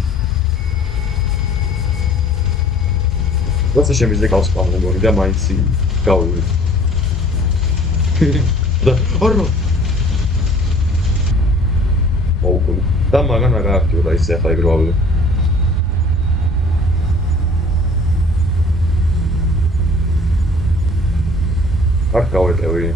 What's się mi zlegał spawnu, bo nie ma nic gały. Da, orno! Oukun. Tämä on aina reaktiota itse asiassa gravel. Harka oikein.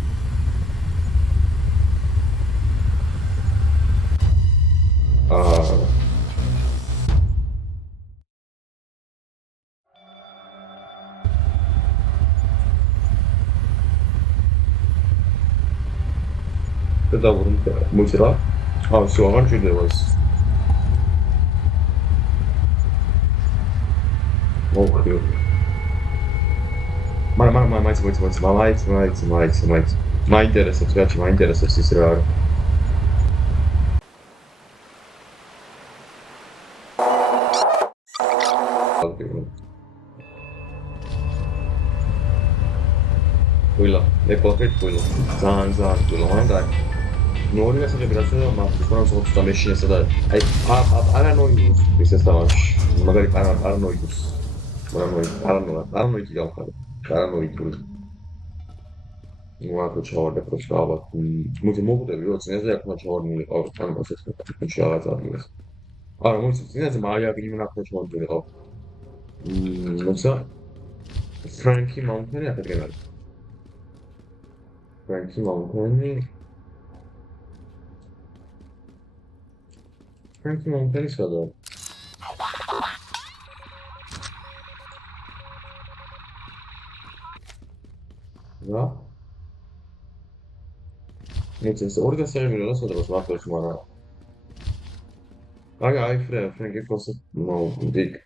Тогда мультира. Все, он чудилось. Ох, ты. Мајте. Мајинтересов, значи мајинтересов си срар. Kuila, lepohet kuila. Zaan, kuila, maantai. Noori asjade grasena ma kuna sohut ta machine seda ai paranoius bisa sama magari paranoius paranoid gaukhar paranoid მოაქვს ჩავარდა პროშკავა მოდი მოგდები რომ წინაზე აქ ჩავარდნილი ყავს თან ასეთ კუჩი რაღაც ადგილას არა მოდი წინაზე მაიაკი იმენა ჩავარდნილი ყავს ნოცა ფრანკი მაუნტენი აქედან არის ფრანკი მაუნტენი Frankie Mountain is other. Yeah. It's orga ceremony also there was not much more. I Frankie was no big.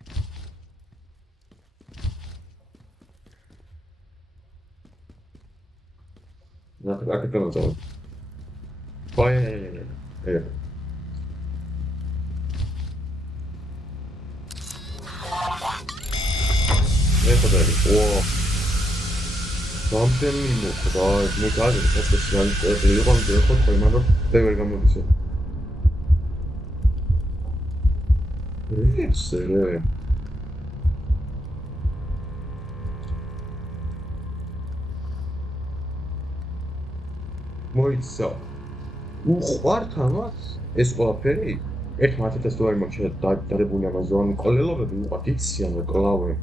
Not I could come on. Oh yeah. Nepodali. Wow. Something more. No God, that's the smell. The one the hot for remember. They were going to be. Yes, really. Moitsa. What was? Es ყველაფერი ერთ მათეთას თუ არ მოჩა დადებული ამაზონი ყოლელობები უყვა დიციან და კლავე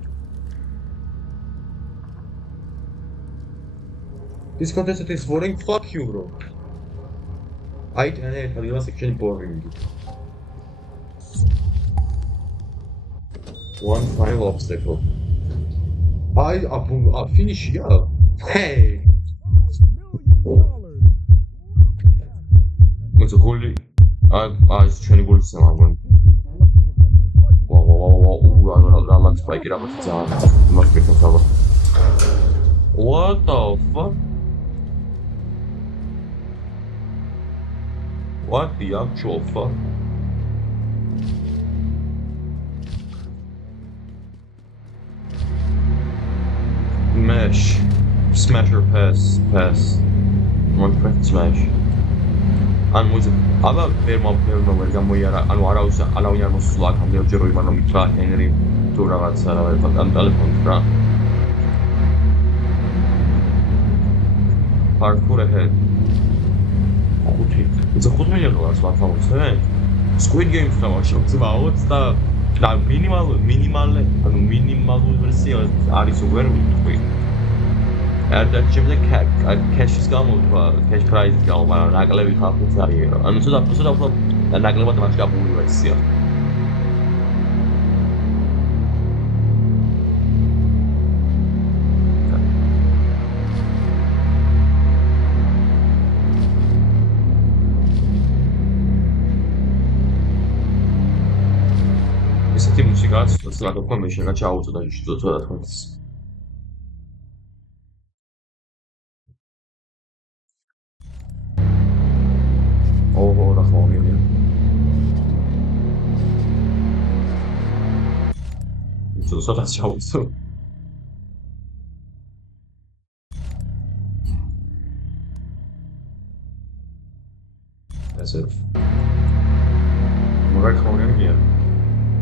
This contest is boring. Fuck you, bro. I can't have section boring. One final obstacle. I finish here. Hey. What's a holy? It's trying to go to someone. Wow. I'm not spiking up with the must be cover. What the fuck? What the actual fuck? Mesh. Smash or pass. One press smash. And was it about Fairmont where Gamoyara and Warausa allowing us to like on the Jeroman Mitra Henry to Ravat Sarah and Telephone Fra. Parkour ahead. It's a good million dollars one from us. Squid Game from us. It's about the minimal version is where we at that chip the cash is gone cash price is gone but nagleby ხალხიც არის ანუ ცოტა უფრო ნაკლებად მასშტაბური ვერსია რაც სლაგობ მე შეგა ჩაუწოდა შევწოდა თქოს. ოღო რა ხომია. სულ ჩაუწო. ასე. რა ხომია.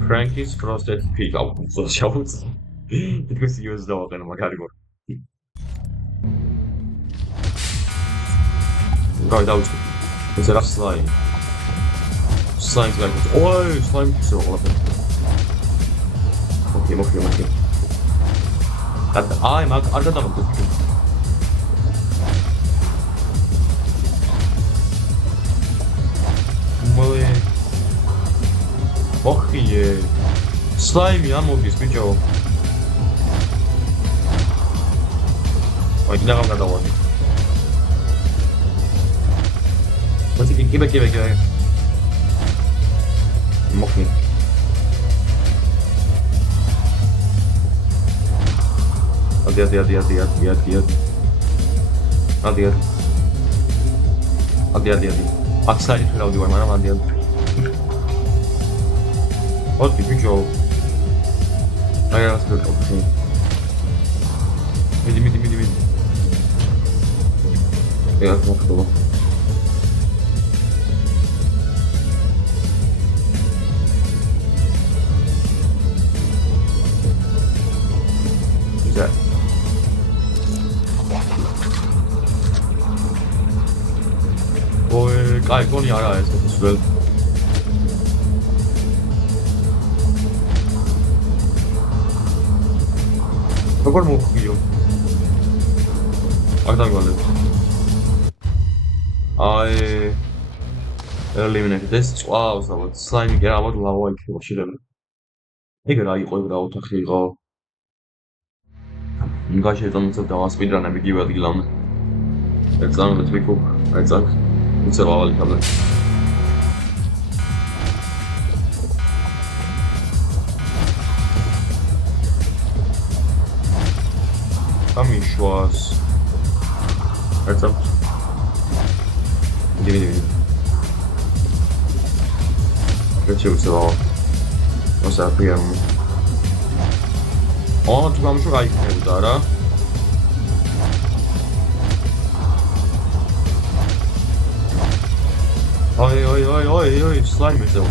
Frankie's Frosted Pig აუწო ჩაუწო. თქოს იოს დავაყენო მაგარი გო. დავუწო. ეს რა slime. Slime's like oh, slime so awesome. Okay. აი მაგ არ გადამოგდო. მოე. ოხიე. Slime ამოგის ბიჭო. აი კიდევ გადავადი. What's it? Give it. Mochi. Adi. Aksari ხრავდი ვარ, მაგრამ adi. Oti ბიჭო. აი რა ვსწავლობ. მიდი. ეს მოხდება. 자. 뭘 깔 거니 알아 해서 무슨 저걸 먹기요. 아까 걸려. 아예 eliminate this. 와우, so slime get out lava იქ შეიძლება. ეგ რა იყო, ეგ რა ოთახი იყო. Inga შეიტანოთ და სპიდრანები გივი ადგილამდე. ეცანოთ ვიკუ, ეცანოთ. უცე ლავალი ხაბლა. ამიშვას. ეცანოთ. დივიდი. კეთილი უცე ლავა. მოსა პრიამ. tu am și ai făcut, da? Oi, slime tău.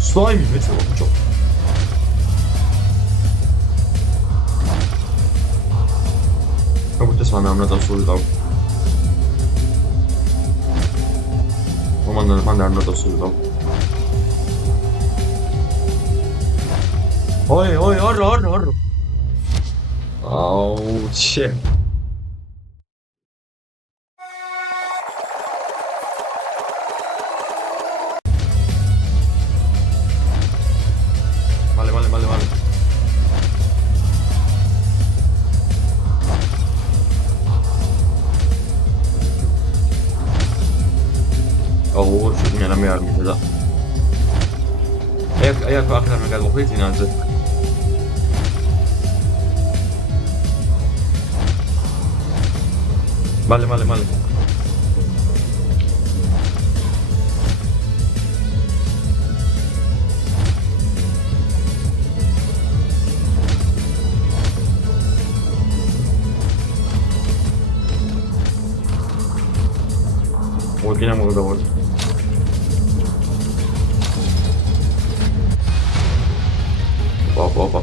Slime tău, ce? Cum puteți să am dat sul tău? Mandar dat sul tău. Oi, orro. Oh, shit. Vale. Oh, shit, mi-a armă, da. Aia cu acela mi-a dat o Vale. Odinam dogovor. Opa.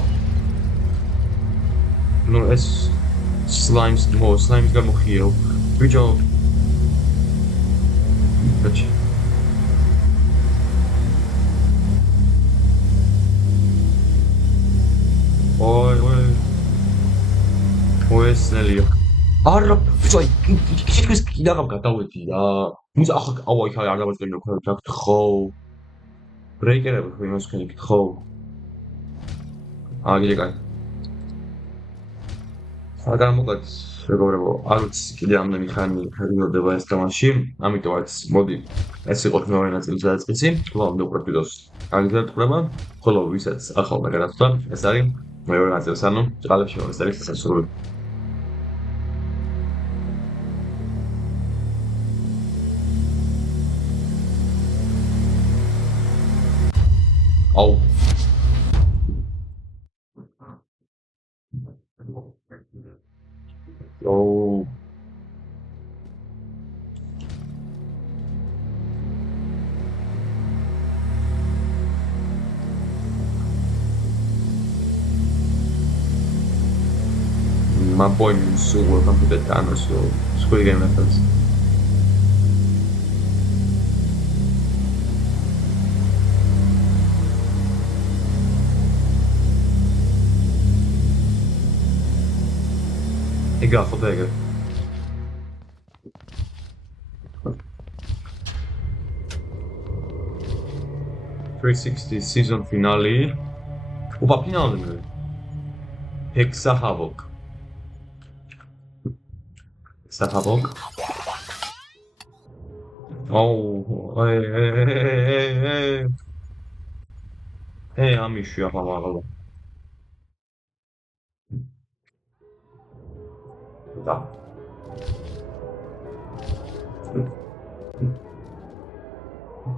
No, es slimes გამოხიეო. ბიჭო. კაჩი. ой, სნელია. არა, ბიჭო, ის კიდაღამ გადავედი რა. მუზა ახლა აუ, იქ არ დავაწყებინო კონტრაქტ ხო. ბრეიკერები ხო იმას ხელი ხო. აგიე კაი. მაგრამ მოკლედ მეგობრებო, არ ვიცი კიდე ამდენი ხანი perioდება ეს თამაში, ამიტომაც მოდი ეს იყო მეორე ნაწილის დაწყისი, ხლოვამდე უყურებთ ვიდეოს. აგრძელებთ ყურება, ხოლო ვისაც ახალმა გადასვლა, ეს არის მეორე ნაწილი, ანუ ჭყალებს შევარდეთ, ეს არის სასურველი. აუ Oh. My boy means so welcome to the channel, so Squid Game reference. Ik ga verdedigen. $360 season finale. Opa, finale nu. Hexa Havok. Hexa Havok. Oh, hey. Hey, amishu yapamam. Da.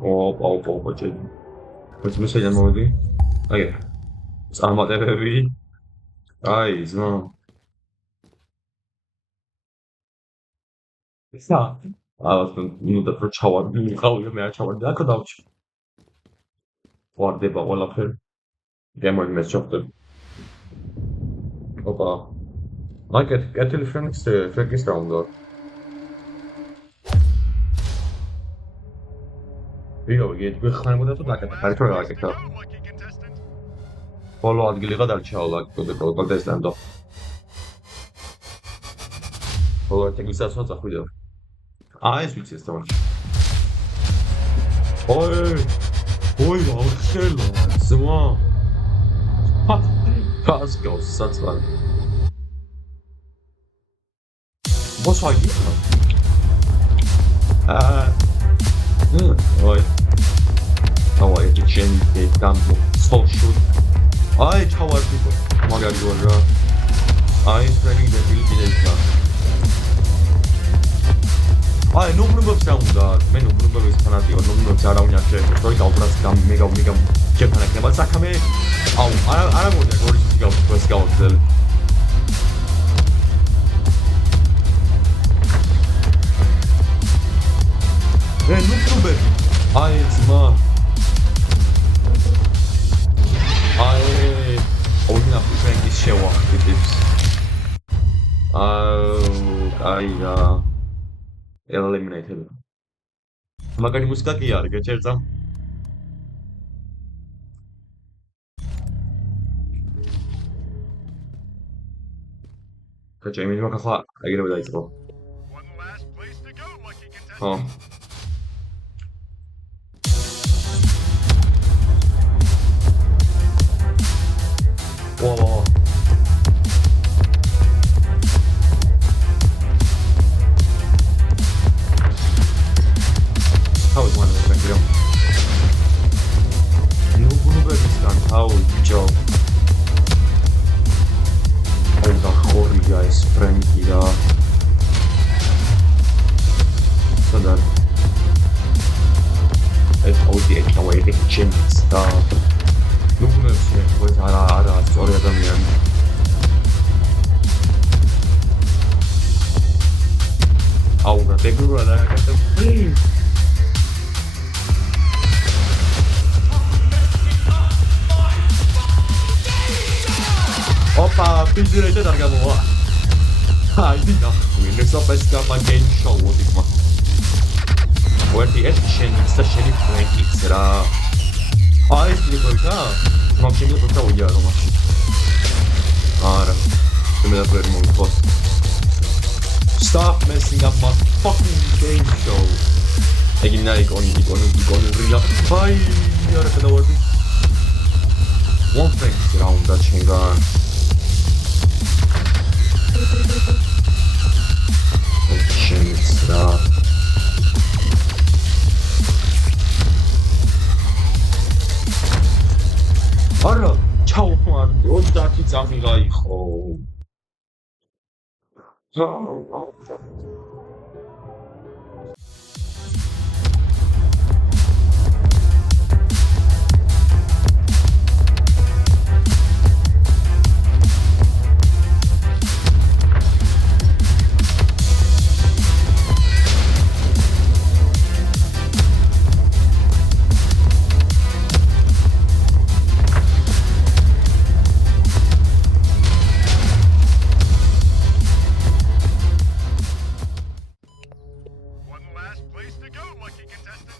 Oh, ce. Poți să ia modi? Ai. Am de bebi. Ai, zma. Sa. Nu de proceaua, nu cau eu mi-a ceaua. Dacă dau ce. Foarte bă, la fel. Gamer mi-a ceaua. Opa. Like get till Phoenix round though. Video get bir xana მოდა თუ დაკეთე. ხარით რა გაკეთე. ბოლო ადგილი გადარჩაოლა კონტესტანტ. ბოლო ტექნიკასაც ვაწახვიდე. ეს ვიცი ეს თამაში. ოი, აუხელო. ზმა. პასკოს საწვალი. What's I do? Oi. How I can get down social. I tower people. Magari gorra. I spreading the bill data. I no problem sound that. Men no problem is fanati or no problem ara unia che. Toi დაუბრას გამ მეგა შეფანაკება საქმე. აუ, არა მოდა გორის გავგზელ. Nu probe. Ai, zma. Ai, odina pușenki shewa tips. Ai, eliminated. Magari muzika ki ar gecerta. Kaçay minima kafa agire daitsko. One last place to go, lucky contestant. 와. How is one of the video? 누구는 베스트한 how 있죠? 뭔가 호리가 스프랭키가 서다. 어디에 나와 이렇게 진짜. 누구는 거기서 알아 어려다면 아우 나 배그로 나가겠다. Opa, pizzirește dar gamma. Hai, dina. Quindi sto pescando anche in show, dico. Guardi, è scendere Frankie sarà. ეს ნიკოიკა მაგშენია პროტა უია რომაში არა მე და მომხოს Stop messing up my fucking game show ეგინა იკონი რია აი არა გადავარდი one thing რა უნდა ჩენგან ჩემს რა არა ჩაუხმარ 30 წამი გაიხო One last place to go, lucky contestant.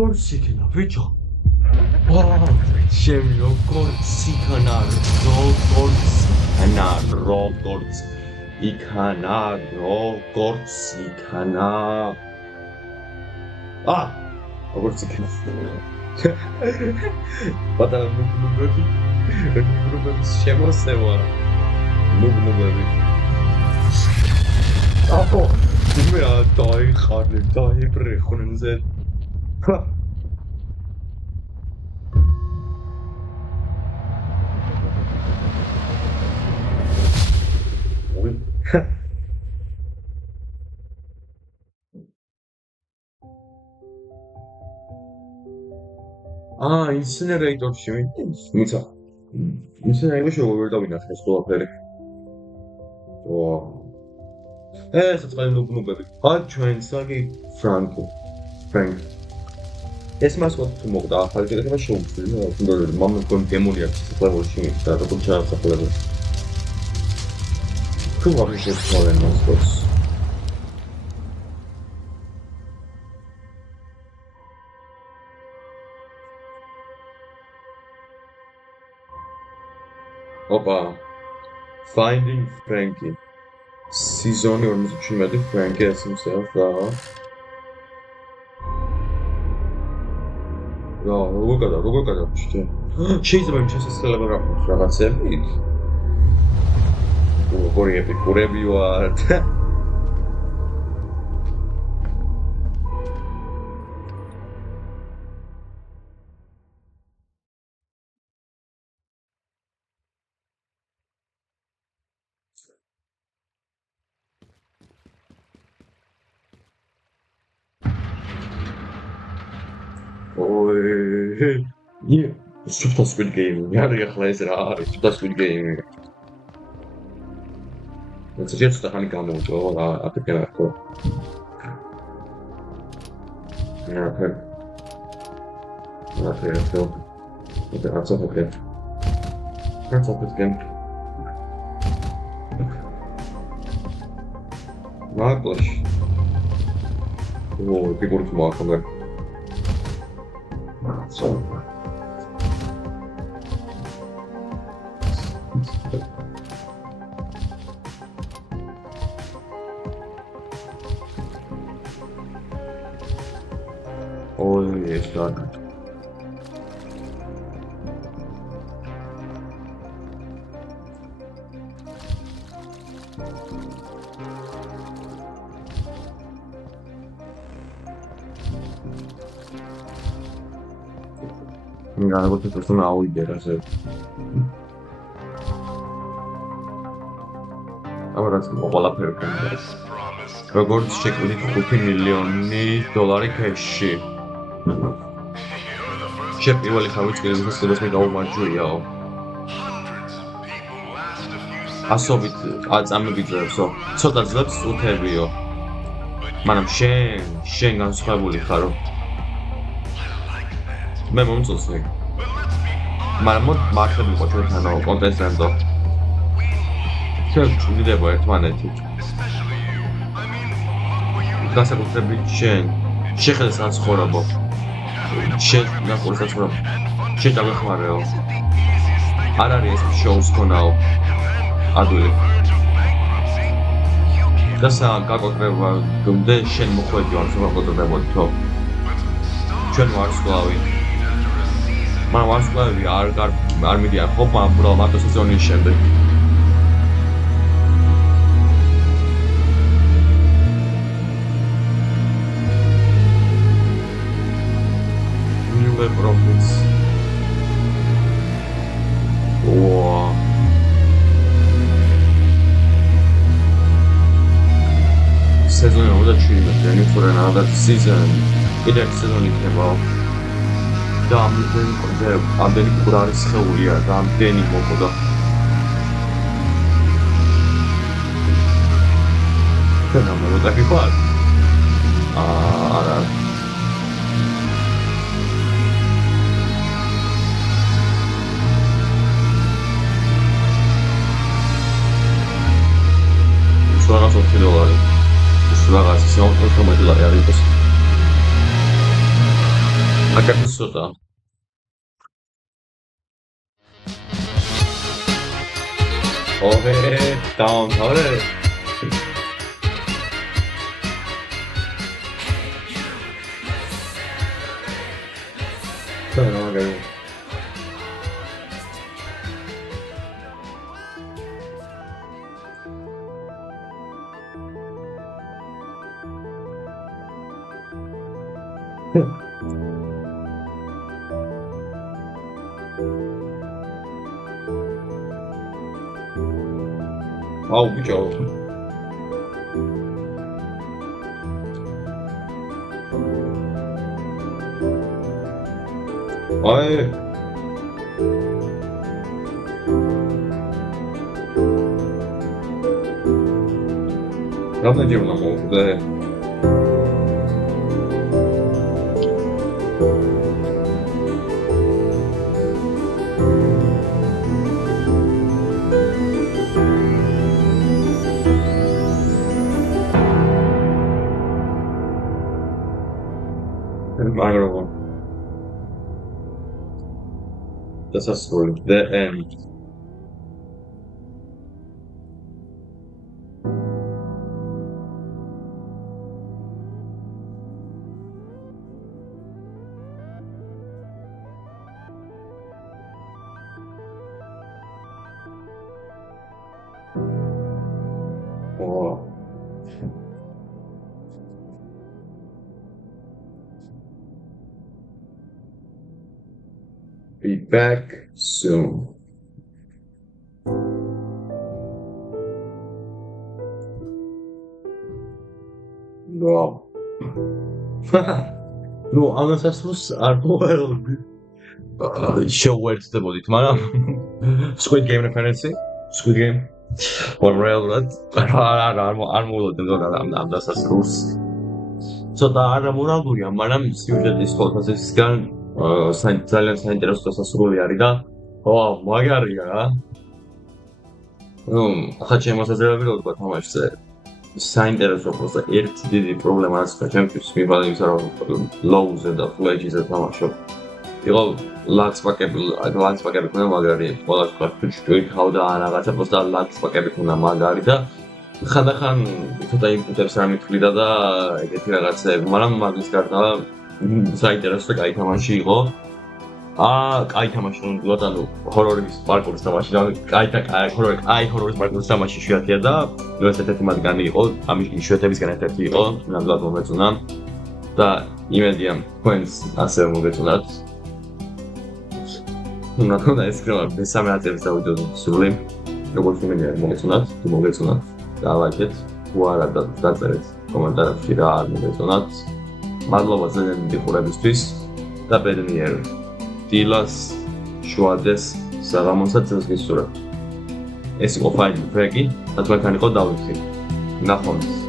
Corsica, bicho. Wow, ჩემი როგორც იქანა როგორც იქანა. როგორც იქანა. პატარა ნუბნუბები შემოსევა. ნუბნუბები. მე დაიხარე, დაიბრეხონ ზე. ინსინერეიტორში მიცა. ინსინერეიტორში ვერ დავინახე ეს ყველაფერი. ეს წყალი ნუბნუბები. ჩვენ საგი ფრანკი. ეს მას ვთქვი მოგდა ახალი ეგრეთება შეუძლია თუნდაც მამაკომ დემონი აქვს სიყვარულში და როგორც ჩაასახლებდა. თუ ვაღიშებს ხოლმე მოსკოვს. Opa, Finding Frankie. Season 47 Frankie as himself. როგორ გადავჭი? შეიძლება იმ შესაძლებლობა გაქვს რაღაცები? როგორი ეპიკურები ვართ? ოე Super Squid Game. Yari ახლა ეს რა არის? Super Squid Game. ეს შეიძლება ხანი გამოვიდო რა აპლიკაცია ხო. Okay. So. Okay, that's okay. That's okay. Marcos. Oh, que curto Marcos, né? So. Oh, yes, God. Ja, gut, das ist eine Auge, also. Aber das ist auch alles perfekt. როგორც შეგვიძლია 5 მილიონი დოლარი ქეშში. Pierwszy chałód, który został mi gaumajdziują. Asobit, აწამებიძე, ცოტა ძლებს უთებიო. მაგრამ შენ განსხვავებული ხარო. მე მომწონს ეგ. მაგრამ მოდ მართლა ვიყო ჩვენთანო კონტესტანტო. შენ ვიდება ერთმანეთით. განსაკუთრებით შენ შეხედე საცხოვრებო. შენ განსაკუთრებით შენ დაგეხმარეო. არ არის ეს შოუს ქონაო. ადვილი. და გაკოტრება გუნდე შენ მოხვედი არ შევაკოტრებოდი თო. ჩვენ ვარსკვლავი. მაგრამ ვარსკვლავი არ მიდიან ხო უბრალოდ მარტო სეზონის შემდეგ. Profits. Wow. Sezon orada çürümeklerini for another season. İlk sezon ikნება. და ამდენი კურარი სხეულია და ამდენი მოყოდა. და მოვიდა ხარ. არა. რაღაც $4. ეს რაღაც $4 არის ეს. აკეთებს ცოტა. ოღე, დაუნთავრე. Dobra. 아우 그죠. 아이. 라면 집은 안 먹는데. Final. That's a story. The end. Oh. Be back soon. Wow. ნუ ამასასროს არ მოვალდი. შეუერთდებოდით, მაგრამ Squid Game რეფერენსი, Squid Game. რეალურად არ მოვულოდნე ამ დასასრულს. ცოტა არამორალურია, მაგრამ სიუჟეტის თვალსაზრისით ძალიან საინტერესო დასასრული არის და მაგარია რა. ახლა ჩემი მოსაზრებები რო ვთქვა თამაშზე საინტერესო პროსტა ერთი დიდი პრობლემა არის ჩემთვის მიბალე იმისა რომ ლოუზე და ფლეჯზე თამაშობ. იყო ლანცპაკები ქონდა მაგარი, ყველა თქვი ხავდა რაღაცა პროსტა ლანცპაკები ქონდა მაგარი და ხანდახან ცოტა ინპუტებს არ მithვლიდა და ეგეთი რაღაცები, მაგრამ მაგის გარდა საინტერესო და კაი თამაში იყო. კაი თამაში რომ ვთქვათ, ანუ ჰორორის პარკურის თამაში, კაი ჰორორის პარკურის თამაში შეათია და ეს ერთ-ერთი მათგანი იყო, ამის იშვიათებისგან ერთ-ერთი იყო, ნამდვილად მომეწონა და იმედია თქვენს ასევე მოგეწონათ. რა თქმა უნდა, ეს კრება მესამე აწევის დავიდოდ სული, როგორც იმედია მოგეწონათ, თუ მოგეწონათ, დალაიქეთ, თუ არა დაწერეთ კომენტარებში რა არ მოგეწონათ. მადლობა ძალიან დიდი ყურებისთვის და ბედნიერ დილას, შუადეს, საღამოსაც წელს გისურვებთ. ეს იყო Final Break-ი და თქვენთან იყო დავითი. ნახვამდის.